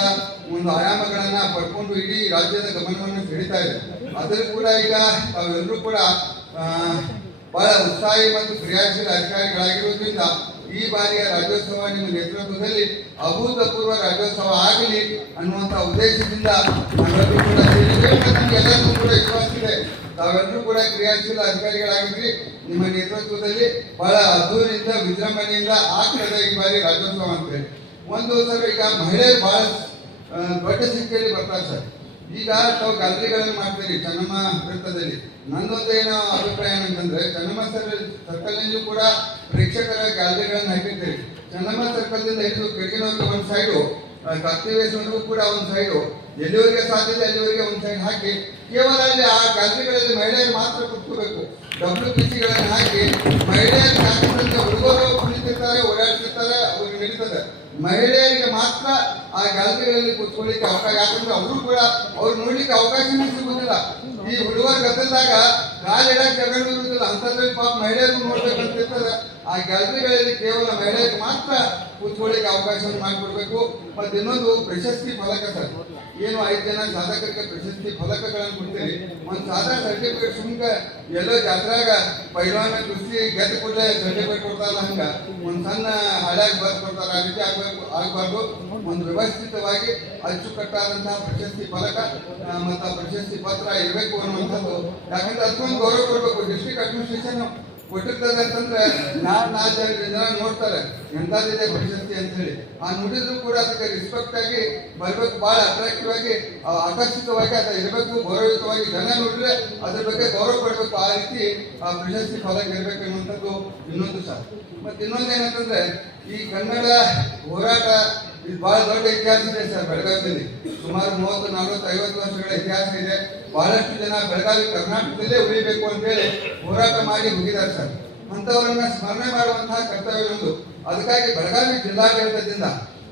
ಒಂದು ಆಯಾಮಗಳನ್ನ ಪಡ್ಕೊಂಡು ಇಡೀ ರಾಜ್ಯದ ಗಮನವನ್ನು ಸೆಳೀತಾ ಇದೆ. ಅದರಲ್ಲೂ ಕೂಡ ಈಗ ತಾವೆಲ್ಲರೂ ಕೂಡ ಬಹಳ ಉತ್ಸಾಹಿ ಮತ್ತು ಕ್ರಿಯಾಶೀಲ ಅಧಿಕಾರಿಗಳಾಗಿರುವುದರಿಂದ ಈ ಬಾರಿಯ ರಾಜ್ಯೋತ್ಸವ ನಿಮ್ಮ ನೇತೃತ್ವದಲ್ಲಿ ಅಭೂತಪೂರ್ವ ರಾಜ್ಯೋತ್ಸವ ಆಗಲಿ ಅನ್ನುವಂತ ಉದ್ದೇಶದಿಂದ ಕೂಡ ತಾವೆಲ್ಲರೂ ಕೂಡ ಕ್ರಿಯಾಶೀಲ ಅಧಿಕಾರಿಗಳಾಗಿದ್ರಿ. ನಿಮ್ಮ ನೇತೃತ್ವದಲ್ಲಿ ಬಹಳ ಅದ್ದೂರಿಯಿಂದ ವಿಜೃಂಭಣೆಯಿಂದ ಆಗ್ತದೆ ಈ ಬಾರಿ ರಾಜ್ಯೋತ್ಸವ ಅಂತ ಹೇಳಿ. ಒಂದು ಸರ್ ಈಗ ಮಹಿಳೆಯರು ಬಹಳ ದೊಡ್ಡ ಸಂಖ್ಯೆಯಲ್ಲಿ ಬರ್ತಾರೆ ಸರ್. ಈಗ ತಾವು ಗಲ್ರಿಗಳನ್ನು ಮಾಡ್ತೀರಿ, ಚೆನ್ನಮ್ಮ ವೃತ್ತದಲ್ಲಿ. ನಂದೊಂದೇನೋ ಅಭಿಪ್ರಾಯ ಏನಂತಂದ್ರೆ, ಚನ್ನಮ್ಮ ಸರ್ ಸರ್ಕಲ್ನಲ್ಲಿ ಕೂಡ ಪ್ರೇಕ್ಷಕರ ಗ್ಯಾಲರಿಗಳನ್ನು ಹಾಕಿರ್ತೀರಿ. ಚನ್ನಮ್ಮ ಸರ್ಕಲ್ದಿಂದ ಹಿಡಿದು ಕೆಳಗಿನವರೆಗೆ ಒಂದು ಸೈಡು ಕರ್ತಿವೇಶ್ವರೆಗೂ ಕೂಡ ಒಂದು ಸೈಡು ಎಲ್ಲಿವರೆಗೆ ಸಾಧ್ಯತೆ ಅಲ್ಲಿವರೆಗೆ ಒಂದು ಸೈಡ್ ಹಾಕಿ, ಕೇವಲ ಅಲ್ಲಿ ಆ ಗಲ್ರಿಗಳಲ್ಲಿ ಮಹಿಳೆಯರು ಮಾತ್ರ ಕೂತ್ಕೋಬೇಕು. ಡಬ್ಲ್ಯೂ ಪಿ ಸಿಗಳನ್ನು ಹಾಕಿ ಮಹಿಳೆಯರು ಹುಡುಗರು ಕುಳಿತಿರ್ತಾರೆ ಓಡಾಡ್ತಿರ್ತಾರೆ ಅವ್ರಿಗೆ ನಡೀತದೆ. ಮಹಿಳೆಯರಿಗೆ ಮಾತ್ರ ಆ ಗ್ಯಾಲರಿಗಳಲ್ಲಿ ಕೂತ್ಕೊಳ್ಳಿಕ್ಕೆ ಅವಕಾಶ, ಯಾಕಂದ್ರೆ ಅವರು ಕೂಡ ಅವ್ರು ನೋಡ್ಲಿಕ್ಕೆ ಅವಕಾಶನೇ ಸಿಗುದಿಲ್ಲ. ಈ ಹುಡುಗರ ಗದ್ದಲ್ದಾಗ ಕಾಲು ಇಡಕ್ಕೆ ಜಾಗ ಇರುವುದಿಲ್ಲ ಅಂತದ್ರಲ್ಲಿ ಪಾಪ ಮಹಿಳೆಯರು ನೋಡ್ಬೇಕಂತ ಇರ್ತದೆ ಆ ಗ್ಯಾಲರಿಗಳಲ್ಲಿ ಕೇವಲ ಮಹಿಳೆಯರಿಗೆ ಮಾತ್ರ ಕೂತ್ಕೊಳ್ಳಿಕ್ಕೆ ಅವಕಾಶವನ್ನು ಮಾಡಿಕೊಡ್ಬೇಕು. ಮತ್ತೆ ಇನ್ನೊಂದು ಪ್ರಶಸ್ತಿ ಫಲಕ ಸರ್. ಏನು ಐದು ಜನ ಸಾಧಕರಿಗೆ ಪ್ರಶಸ್ತಿ ಫಲಕಗಳನ್ನು ಕೊಡ್ತೀರಿ? ಒಂದು ಸಾಧಾರಣ ಸರ್ಟಿಫಿಕೇಟ್ ಸುಮ್ಕ ಎಲ್ಲೋ ಜಾತ್ರಾಗ ಪೈಲ್ವಾನ ಕುಸ್ತಿ ಗೆದ್ದು ಕೂಡಲೇ ಸರ್ಟಿಫಿಕೇಟ್ ಕೊಡ್ತಾರಲ್ಲ ಹಂಗ ಒಂದು ಸಣ್ಣ ಹಳ್ಯಾಗ ಬರ್ದು ಕೊಡ್ತಾರ ಆ ರೀತಿ ಆಗ್ಬೇಕು, ಆಗ್ಬಾರ್ದು. ಒಂದು ವ್ಯವಸ್ಥಿತವಾಗಿ ಅಚ್ಚುಕಟ್ಟಾದಂತಹ ಪ್ರಶಸ್ತಿ ಫಲಕ ಮತ್ತು ಪ್ರಶಸ್ತಿ ಪತ್ರ ಇರಬೇಕು ಅನ್ನುವಂಥದ್ದು. ಯಾಕಂದ್ರೆ ಅದಕ್ಕೊಂದು ಗೌರವ ಕೊಡಬೇಕು ಡಿಸ್ಟ್ರಿಕ್ಟ್ ಅಡ್ಮಿನಿಸ್ಟ್ರೇಷನ್ ಕೊಟ್ಟಿರ್ತದೆ ಅಂತಂದ್ರೆ ನಾನು ನಾಲ್ಕು ಜನ ನೋಡ್ತಾರೆ ಎಂತಾದಿದೆ ಪ್ರಶಸ್ತಿ ಅಂತ ಹೇಳಿ ಆ ನುಡಿದ್ರು ಕೂಡ ಅದಕ್ಕೆ ರಿಸ್ಪೆಕ್ಟ್ ಆಗಿ ಬರ್ಬೇಕು ಬಹಳ ಅಟ್ರಾಕ್ಟಿವ್ ಆಗಿ ಆಕರ್ಷಿತವಾಗಿ ಅದ ಇರಬೇಕು, ಗೌರವಯುತವಾಗಿ ಜನ ನೋಡಿದ್ರೆ ಅದ್ರ ಬಗ್ಗೆ ಗೌರವ ಪಡಬೇಕು ಆ ರೀತಿ ಆ ಪ್ರಶಸ್ತಿ ಫಲಕ ಇರಬೇಕು ಅನ್ನುವಂಥದ್ದು ಇನ್ನೊಂದು ಸಹ ಮತ್ತೆ ಇನ್ನೊಂದು ಏನಂತಂದ್ರೆ ಈ ಕನ್ನಡ ಹೋರಾಟ ಇದು ಬಹಳ ದೊಡ್ಡ ಇತಿಹಾಸ ಇದೆ ಸರ್, ಬೆಳಗಾವಿಯಲ್ಲಿ. ಸುಮಾರು ಮೂವತ್ತು, ನಲವತ್ತು, ಐವತ್ತು ವರ್ಷಗಳ ಇತಿಹಾಸ ಇದೆ. ಬಹಳಷ್ಟು ಜನ ಬೆಳಗಾವಿ, ಕರ್ನಾಟಕದಲ್ಲೇ ಉಳಿಬೇಕು ಅಂತ ಹೇಳಿ ಹೋರಾಟ ಮಾಡಿ ಹೋಗಿದ್ದಾರೆ ಸರ್. ಅಂತವರನ್ನ ಸ್ಮರಣೆ ಮಾಡುವಂತಹ ಕರ್ತವ್ಯ ಒಂದು. ಅದಕ್ಕಾಗಿ ಬೆಳಗಾವಿ ಜಿಲ್ಲಾಡಳಿತದಿಂದ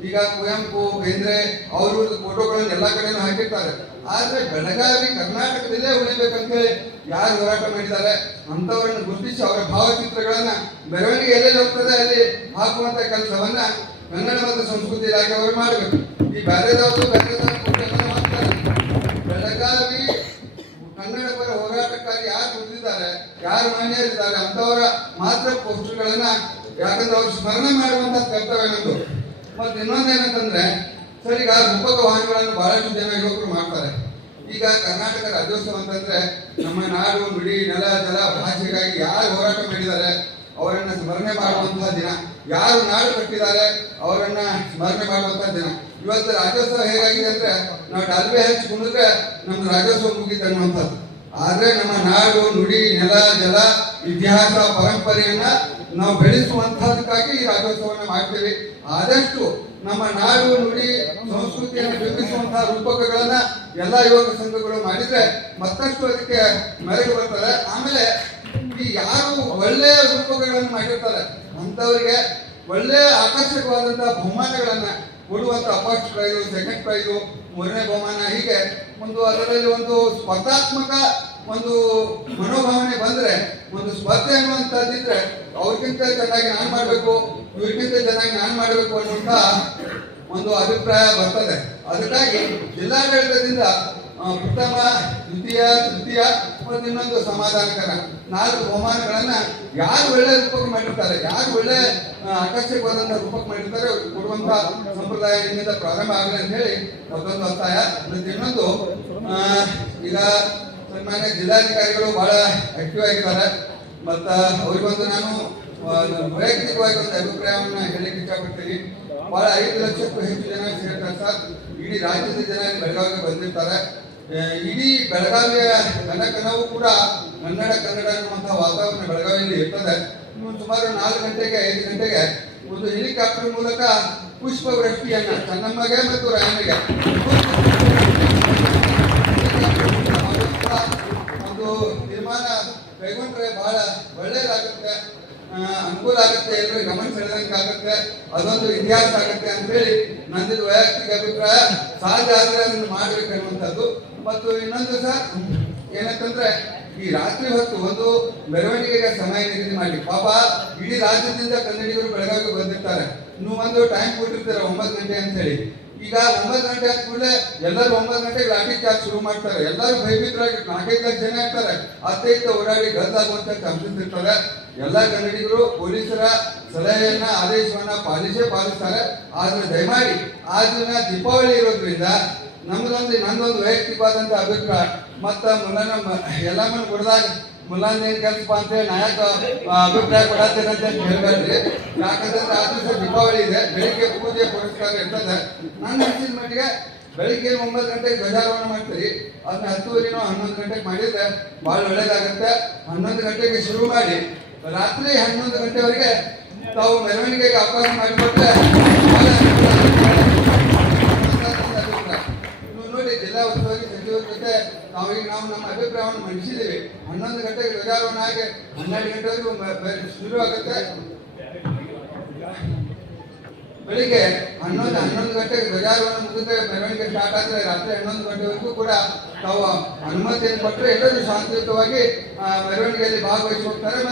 ಈಗ ಕುವೆಂಪು, ಬೇಂದ್ರೆ, ಅವರು ಫೋಟೋಗಳನ್ನು ಎಲ್ಲ ಕಡೆನೂ ಹಾಕಿರ್ತಾರೆ. ಆದ್ರೆ ಬೆಳಗಾವಿ, ಕರ್ನಾಟಕದಲ್ಲೇ ಉಳಿಬೇಕಂತೇಳಿ ಯಾರು ಹೋರಾಟ ಮಾಡಿದ್ದಾರೆ? ಅಂತವರನ್ನು ಗುರುತಿಸಿ ಅವರ ಭಾವಚಿತ್ರಗಳನ್ನ ಮೆರವಣಿಗೆ ಎಲ್ಲೆಲ್ಲಿ ಹೋಗ್ತದೆ ಅಲ್ಲಿ ಹಾಕುವಂತ ಕೆಲಸವನ್ನ ಕನ್ನಡ ಮತ್ತು ಸಂಸ್ಕೃತಿ ಇಲಾಖೆ ಅವರು ಮಾಡಬೇಕು. ಈ ಬೇರೆದವರು ಬೇರೆದವರು ಕೊಟ್ಟೆಲ್ಲ ಬೆಳಗಾವಿ ಕನ್ನಡ ಪರ ಹೋರಾಟಕ್ಕಾಗಿ ಯಾರು ಉಳಿದಿದ್ದಾರೆ ಯಾರು ಮಾನ್ಯರಿದ್ದಾರೆ ಅಂತವರ ಮಾತ್ರ ಪೋಸ್ಟ್ಗಳನ್ನ ಯಾಕಂದ್ರೆ ಅವ್ರು ಸ್ಮರಣೆ ಮಾಡುವಂತ ಕರ್ತವ್ಯ ನಮ್ದು. ಮತ್ತೆ ಇನ್ನೊಂದೇನಂತಂದ್ರೆ ಸರ್, ಈಗ ರೂಪಕ ವಾಹನಗಳನ್ನು ಬಹಳಷ್ಟು ಜನ ಯುವಕರು ಮಾಡ್ತಾರೆ. ಈಗ ಕರ್ನಾಟಕ ರಾಜ್ಯೋತ್ಸವ ಅಂತಂದ್ರೆ ನಮ್ಮ ನಾಡು, ನುಡಿ, ನೆಲ, ಜಲ, ಭಾಷೆಗಾಗಿ ಯಾರು ಹೋರಾಟ ಮಾಡಿದ್ದಾರೆ, ಅವರನ್ನ ಸ್ಮರಣೆ ಮಾಡುವಂತಹ ದಿನ. ಯಾರು ನಾಡು ಕಟ್ಟಿದ್ದಾರೆ ಅವರನ್ನ ಸ್ಮರಣೆ ಮಾಡುವಂತ ದಿನ. ಇವತ್ತು ರಾಜ್ಯೋತ್ಸವ ಹೇಗಾಗಿದೆ ಅಂದ್ರೆ ನಾವು ಡಲ್ಬೆ ಹಚ್ಚಿ ಕುಣಿದ್ರೆ ನಮ್ಮ ರಾಜ್ಯೋತ್ಸವ ಮುಗಿತು ಅನ್ನುವಂಥದ್ದು. ಆದ್ರೆ ನಮ್ಮ ನಾಡು, ನುಡಿ, ನೆಲ, ಜಲ, ಇತಿಹಾಸ, ಪರಂಪರೆಯನ್ನ ನಾವು ಬೆಳೆಸುವಂತಹದಕ್ಕಾಗಿ ಈ ರಾಜ್ಯೋತ್ಸವನ ಮಾಡ್ತೇವೆ. ಆದಷ್ಟು ನಮ್ಮ ನಾಡು, ನುಡಿ, ಸಂಸ್ಕೃತಿಯನ್ನು ಬಿಂಬಿಸುವಂತಹ ರೂಪಕಗಳನ್ನ ಎಲ್ಲಾ ಯುವಕ ಸಂಘಗಳು ಮಾಡಿದ್ರೆ ಮತ್ತಷ್ಟು ಅದಕ್ಕೆ ಮೆರಗು ಬರ್ತದೆ. ಆಮೇಲೆ ಈ ಯಾರು ಒಳ್ಳೆಯ ರೂಪಕಗಳನ್ನು ಮಾಡಿರ್ತಾರೆ ಅಂತವರಿಗೆ ಒಳ್ಳೆಯ ಆಕರ್ಷಕವಾದಂತಹ ಬಹುಮಾನಗಳನ್ನ ಕೊಡುವಂತ ಫಸ್ಟ್ ಪ್ರೈಸು ಸೆಕೆಂಡ್ ಪ್ರೈಸು ಮೂರನೇ ಬಹುಮಾನ, ಹೀಗೆ ಒಂದು ಅದರಲ್ಲಿ ಒಂದು ಸ್ಪರ್ಧಾತ್ಮಕ ಒಂದು ಮನೋಭಾವನೆ ಬಂದ್ರೆ, ಒಂದು ಸ್ಪರ್ಧೆ ಅನ್ನುವಂಥದ್ದಿದ್ರೆ ಅವ್ರಿಗಿಂತ ಚೆನ್ನಾಗಿ ನಾನು ಮಾಡಬೇಕು, ಇವ್ರಿಗಿಂತ ಚೆನ್ನಾಗಿ ನಾನು ಮಾಡಬೇಕು ಅನ್ನುವಂತ ಒಂದು ಅಭಿಪ್ರಾಯ ಬರ್ತದೆ. ಅದಕ್ಕಾಗಿ ಜಿಲ್ಲಾಡಳಿತದಿಂದ ಪ್ರಥಮ ದ್ವಿತೀಯ ತೃತೀಯ ಮತ್ತು ಇನ್ನೊಂದು ಸಮಾಧಾನಕರ. ನಾಲ್ಕು ಬಹುಮಾನಗಳನ್ನ ಯಾರು ಒಳ್ಳೆ ರೂಪಕ್ಕೆ ಮಾಡಿರ್ತಾರೆ, ಯಾರು ಒಳ್ಳೆ ಆಕರ್ಷಕವಾದಂತಹ ರೂಪಕ್ಕೆ ಮಾಡಿರ್ತಾರೆ ಕೊಡುವಂತ ಸಂಪ್ರದಾಯದಿಂದ ಪ್ರಾರಂಭ ಆಗಲಿ ಅಂತ ಹೇಳಿ ಮತ್ತೊಂದು ಒತ್ತಾಯ ಮತ್ತು ಇನ್ನೊಂದು ಈಗ ಸನ್ಮಾನ್ಯ ಜಿಲ್ಲಾಧಿಕಾರಿಗಳು ಬಹಳ ಆಕ್ಟಿವ್ ಆಗಿದ್ದಾರೆ. ಮತ್ತ ಅವ್ರಿಗೊಂದು ನಾನು ವೈಯಕ್ತಿಕವಾಗಿ ಒಂದು ಅಭಿಪ್ರಾಯವನ್ನು ಹೇಳಲಿಕ್ಕೆ ಇಷ್ಟಪಡ್ತೀನಿ. ಬಹಳ ಐದು ಲಕ್ಷಕ್ಕೂ ಹೆಚ್ಚು ಜನ ಸೇರ್ತಾರೆ ಸರ್. ಇಡೀ ರಾಜ್ಯದ ಜನ ಬೆಳಗಾವಿಗೆ ಬಂದಿರ್ತಾರೆ. ಇಡೀ ಬೆಳಗಾವಿಯ ಕನಕನವು ಕೂಡ ಕನ್ನಡ ಕನ್ನಡ ಅನ್ನುವಂತಹ ವಾತಾವರಣ ಬೆಳಗಾವಿಯಲ್ಲಿ ಇರ್ತದೆ. ಸುಮಾರು ನಾಲ್ಕು ಗಂಟೆಗೆ, ಐದು ಗಂಟೆಗೆ ಒಂದು ಹೆಲಿಕಾಪ್ಟರ್ ಮೂಲಕ ಪುಷ್ಪ ವೃಷ್ಟಿಯನ್ನ ಚೆನ್ನಮ್ಮಗೆ ಮತ್ತು ರಾಯನಿಗೆ ಒಂದು ನಿರ್ಮಾಣ ಕೈಗೊಂಡ್ರೆ ಬಹಳ ಒಳ್ಳೇದಾಗುತ್ತೆ ಅನುಕೂಲ ಆಗುತ್ತೆ. ಎಲ್ಲರೂ ಗಮನ ಸೆಳೆದಂಗೆ ಆಗುತ್ತೆ. ಅದೊಂದು ಇತಿಹಾಸ ಆಗುತ್ತೆ ಅಂತ ಹೇಳಿ ನಂದಿದ ವೈಯಕ್ತಿಕ ಅಭಿಪ್ರಾಯ. ಸಾಧ್ಯ ಆದರೆ ಅದನ್ನು ಮಾಡ್ಬೇಕು ಅನ್ನುವಂಥದ್ದು. ಮತ್ತು ಇನ್ನೊಂದು ಸಹ ಏನಂತಂದ್ರೆ ಈ ರಾತ್ರಿ ಹೊತ್ತು ಒಂದು ಮೆರವಣಿಗೆಗೆ ಸಮಯ ನಿಗದಿ ಮಾಡಿ ಪಾಪ, ಇಡೀ ರಾಜ್ಯದಿಂದ ಕನ್ನಡಿಗರು ಬೆಳಗಾವಿಗೆ ಬಂದಿರ್ತಾರೆ. ನೀವು ಒಂದು ಟೈಮ್ ಕೊಟ್ಟಿರ್ತಾರೆ, ಒಂಬತ್ತು ಗಂಟೆ ಅಂತ ಹೇಳಿ. ಈಗ ಒಂಬತ್ತು ಗಂಟೆ ಆದ ಕೂಡಲೇ ಎಲ್ಲರೂ ಒಂಬತ್ತು ಗಂಟೆಗೆ ಲಾಠಿ ಚಾರ್ಜ್ ಶುರು ಮಾಡ್ತಾರೆ. ಎಲ್ಲರೂ ಭಯಭೀತರಾಗಿ ನಾಲ್ಕೈದು ಲಕ್ಷ ಜನ ಇರ್ತಾರೆ. ಅತ್ತೈತ ಇತ್ತ ಓಡಾಡಿ ಗದ್ದಾಗುವಂತ ಚಾನ್ಸಸ್ ಇರ್ತಾರೆ ಎಲ್ಲ ಕನ್ನಡಿಗರು, ಪೊಲೀಸರ ಸಲಹೆಯನ್ನ, ಆದೇಶವನ್ನ ಪಾಲಿಸೇ ಪಾಲಿಸ್ತಾರೆ. ಆದ್ರೆ ದಯಮಾಡಿ, ಆ ದಿನ ದೀಪಾವಳಿ ಇರೋದ್ರಿಂದ ನಮ್ದೊಂದು ನಂದೊಂದು ವೈಯಕ್ತಿಕವಾದಂಥ ಅಭಿಪ್ರಾಯ. ಮತ್ತ ಎಲ್ಲ ಮನೆ ಕೊಡದಾಗ ಮುಲಾನ್ ಏನ್ ಕೆಲಸಪ್ಪ ಅಂತೇಳಿ ನಾಯಕ ಅಭಿಪ್ರಾಯ ಕೊಡತ್ತೇನಂತ ಹೇಳ್ಬಾರ್ದು ಹೇಳ್ಬೇಡ್ರಿ ಯಾಕಂದ್ರೆ ಆ ದಿವಸ ದೀಪಾವಳಿ ಇದೆ. ಬೆಳಿಗ್ಗೆ ಪೂಜೆ ಪುರಸ್ಕಾರ ಇರ್ತದೆ. ನನ್ನ ಅನಿಸಿದ ಮಟ್ಟಿಗೆ ಬೆಳಿಗ್ಗೆ ಒಂಬತ್ತು ಗಂಟೆಗೆ ಧ್ವಜಾರೋಹಣ ಮಾಡ್ತೀರಿ. ಅದನ್ನ ಹತ್ತುವರಿನೋ ಹನ್ನೊಂದು ಗಂಟೆಗೆ ಮಾಡಿದ್ರೆ ಬಹಳ ಒಳ್ಳೇದಾಗುತ್ತೆ. ಹನ್ನೊಂದು ಗಂಟೆಗೆ ಶುರು ಮಾಡಿ ರಾತ್ರಿ ಹನ್ನೊಂದು ಗಂಟೆವರೆಗೆ ತಾವು ಮೆರವಣಿಗೆಗೆ ಅವಕಾಶ ಮಾಡಿಕೊಟ್ರೆ ಬಹಳ ಅನುಕೂಲ ಆಗುತ್ತೆ. ನೋಡಿ ಜಿಲ್ಲಾ ಉಸ್ತುವಾರಿ ಜೊತೆ ನಾವು ನಮ್ಮ ಅಭಿಪ್ರಾಯವನ್ನು ಮಂಡಿಸಿದ್ದೀವಿ. ಹನ್ನೊಂದು ಗಂಟೆಗೆ ಧ್ವಜಾರೋಹಣ ಆಗಿ ಹನ್ನೆರಡು ಗಂಟೆವರೆಗೂ ಬೆಳಿಗ್ಗೆ ಹನ್ನೊಂದು ಹನ್ನೊಂದು ಗಂಟೆಗೆ ಧ್ವಜಾರೋಹಣ ಮುಗಿದ್ರೆ, ಮೆರವಣಿಗೆ ಸ್ಟಾರ್ಟ್ ಆದ್ರೆ ರಾತ್ರಿ ಹನ್ನೊಂದು ಗಂಟೆವರೆಗೂ ಕೂಡ ತಾವು ಅನುಮತಿಯನ್ನು ಕೊಟ್ಟರೆ ಎಲ್ಲರೂ ಶಾಂತಿಯುತವಾಗಿ ಮೆರವಣಿಗೆಯಲ್ಲಿ ಭಾಗವಹಿಸಿ ಹೋಗ್ತಾರೆ ಮತ್ತು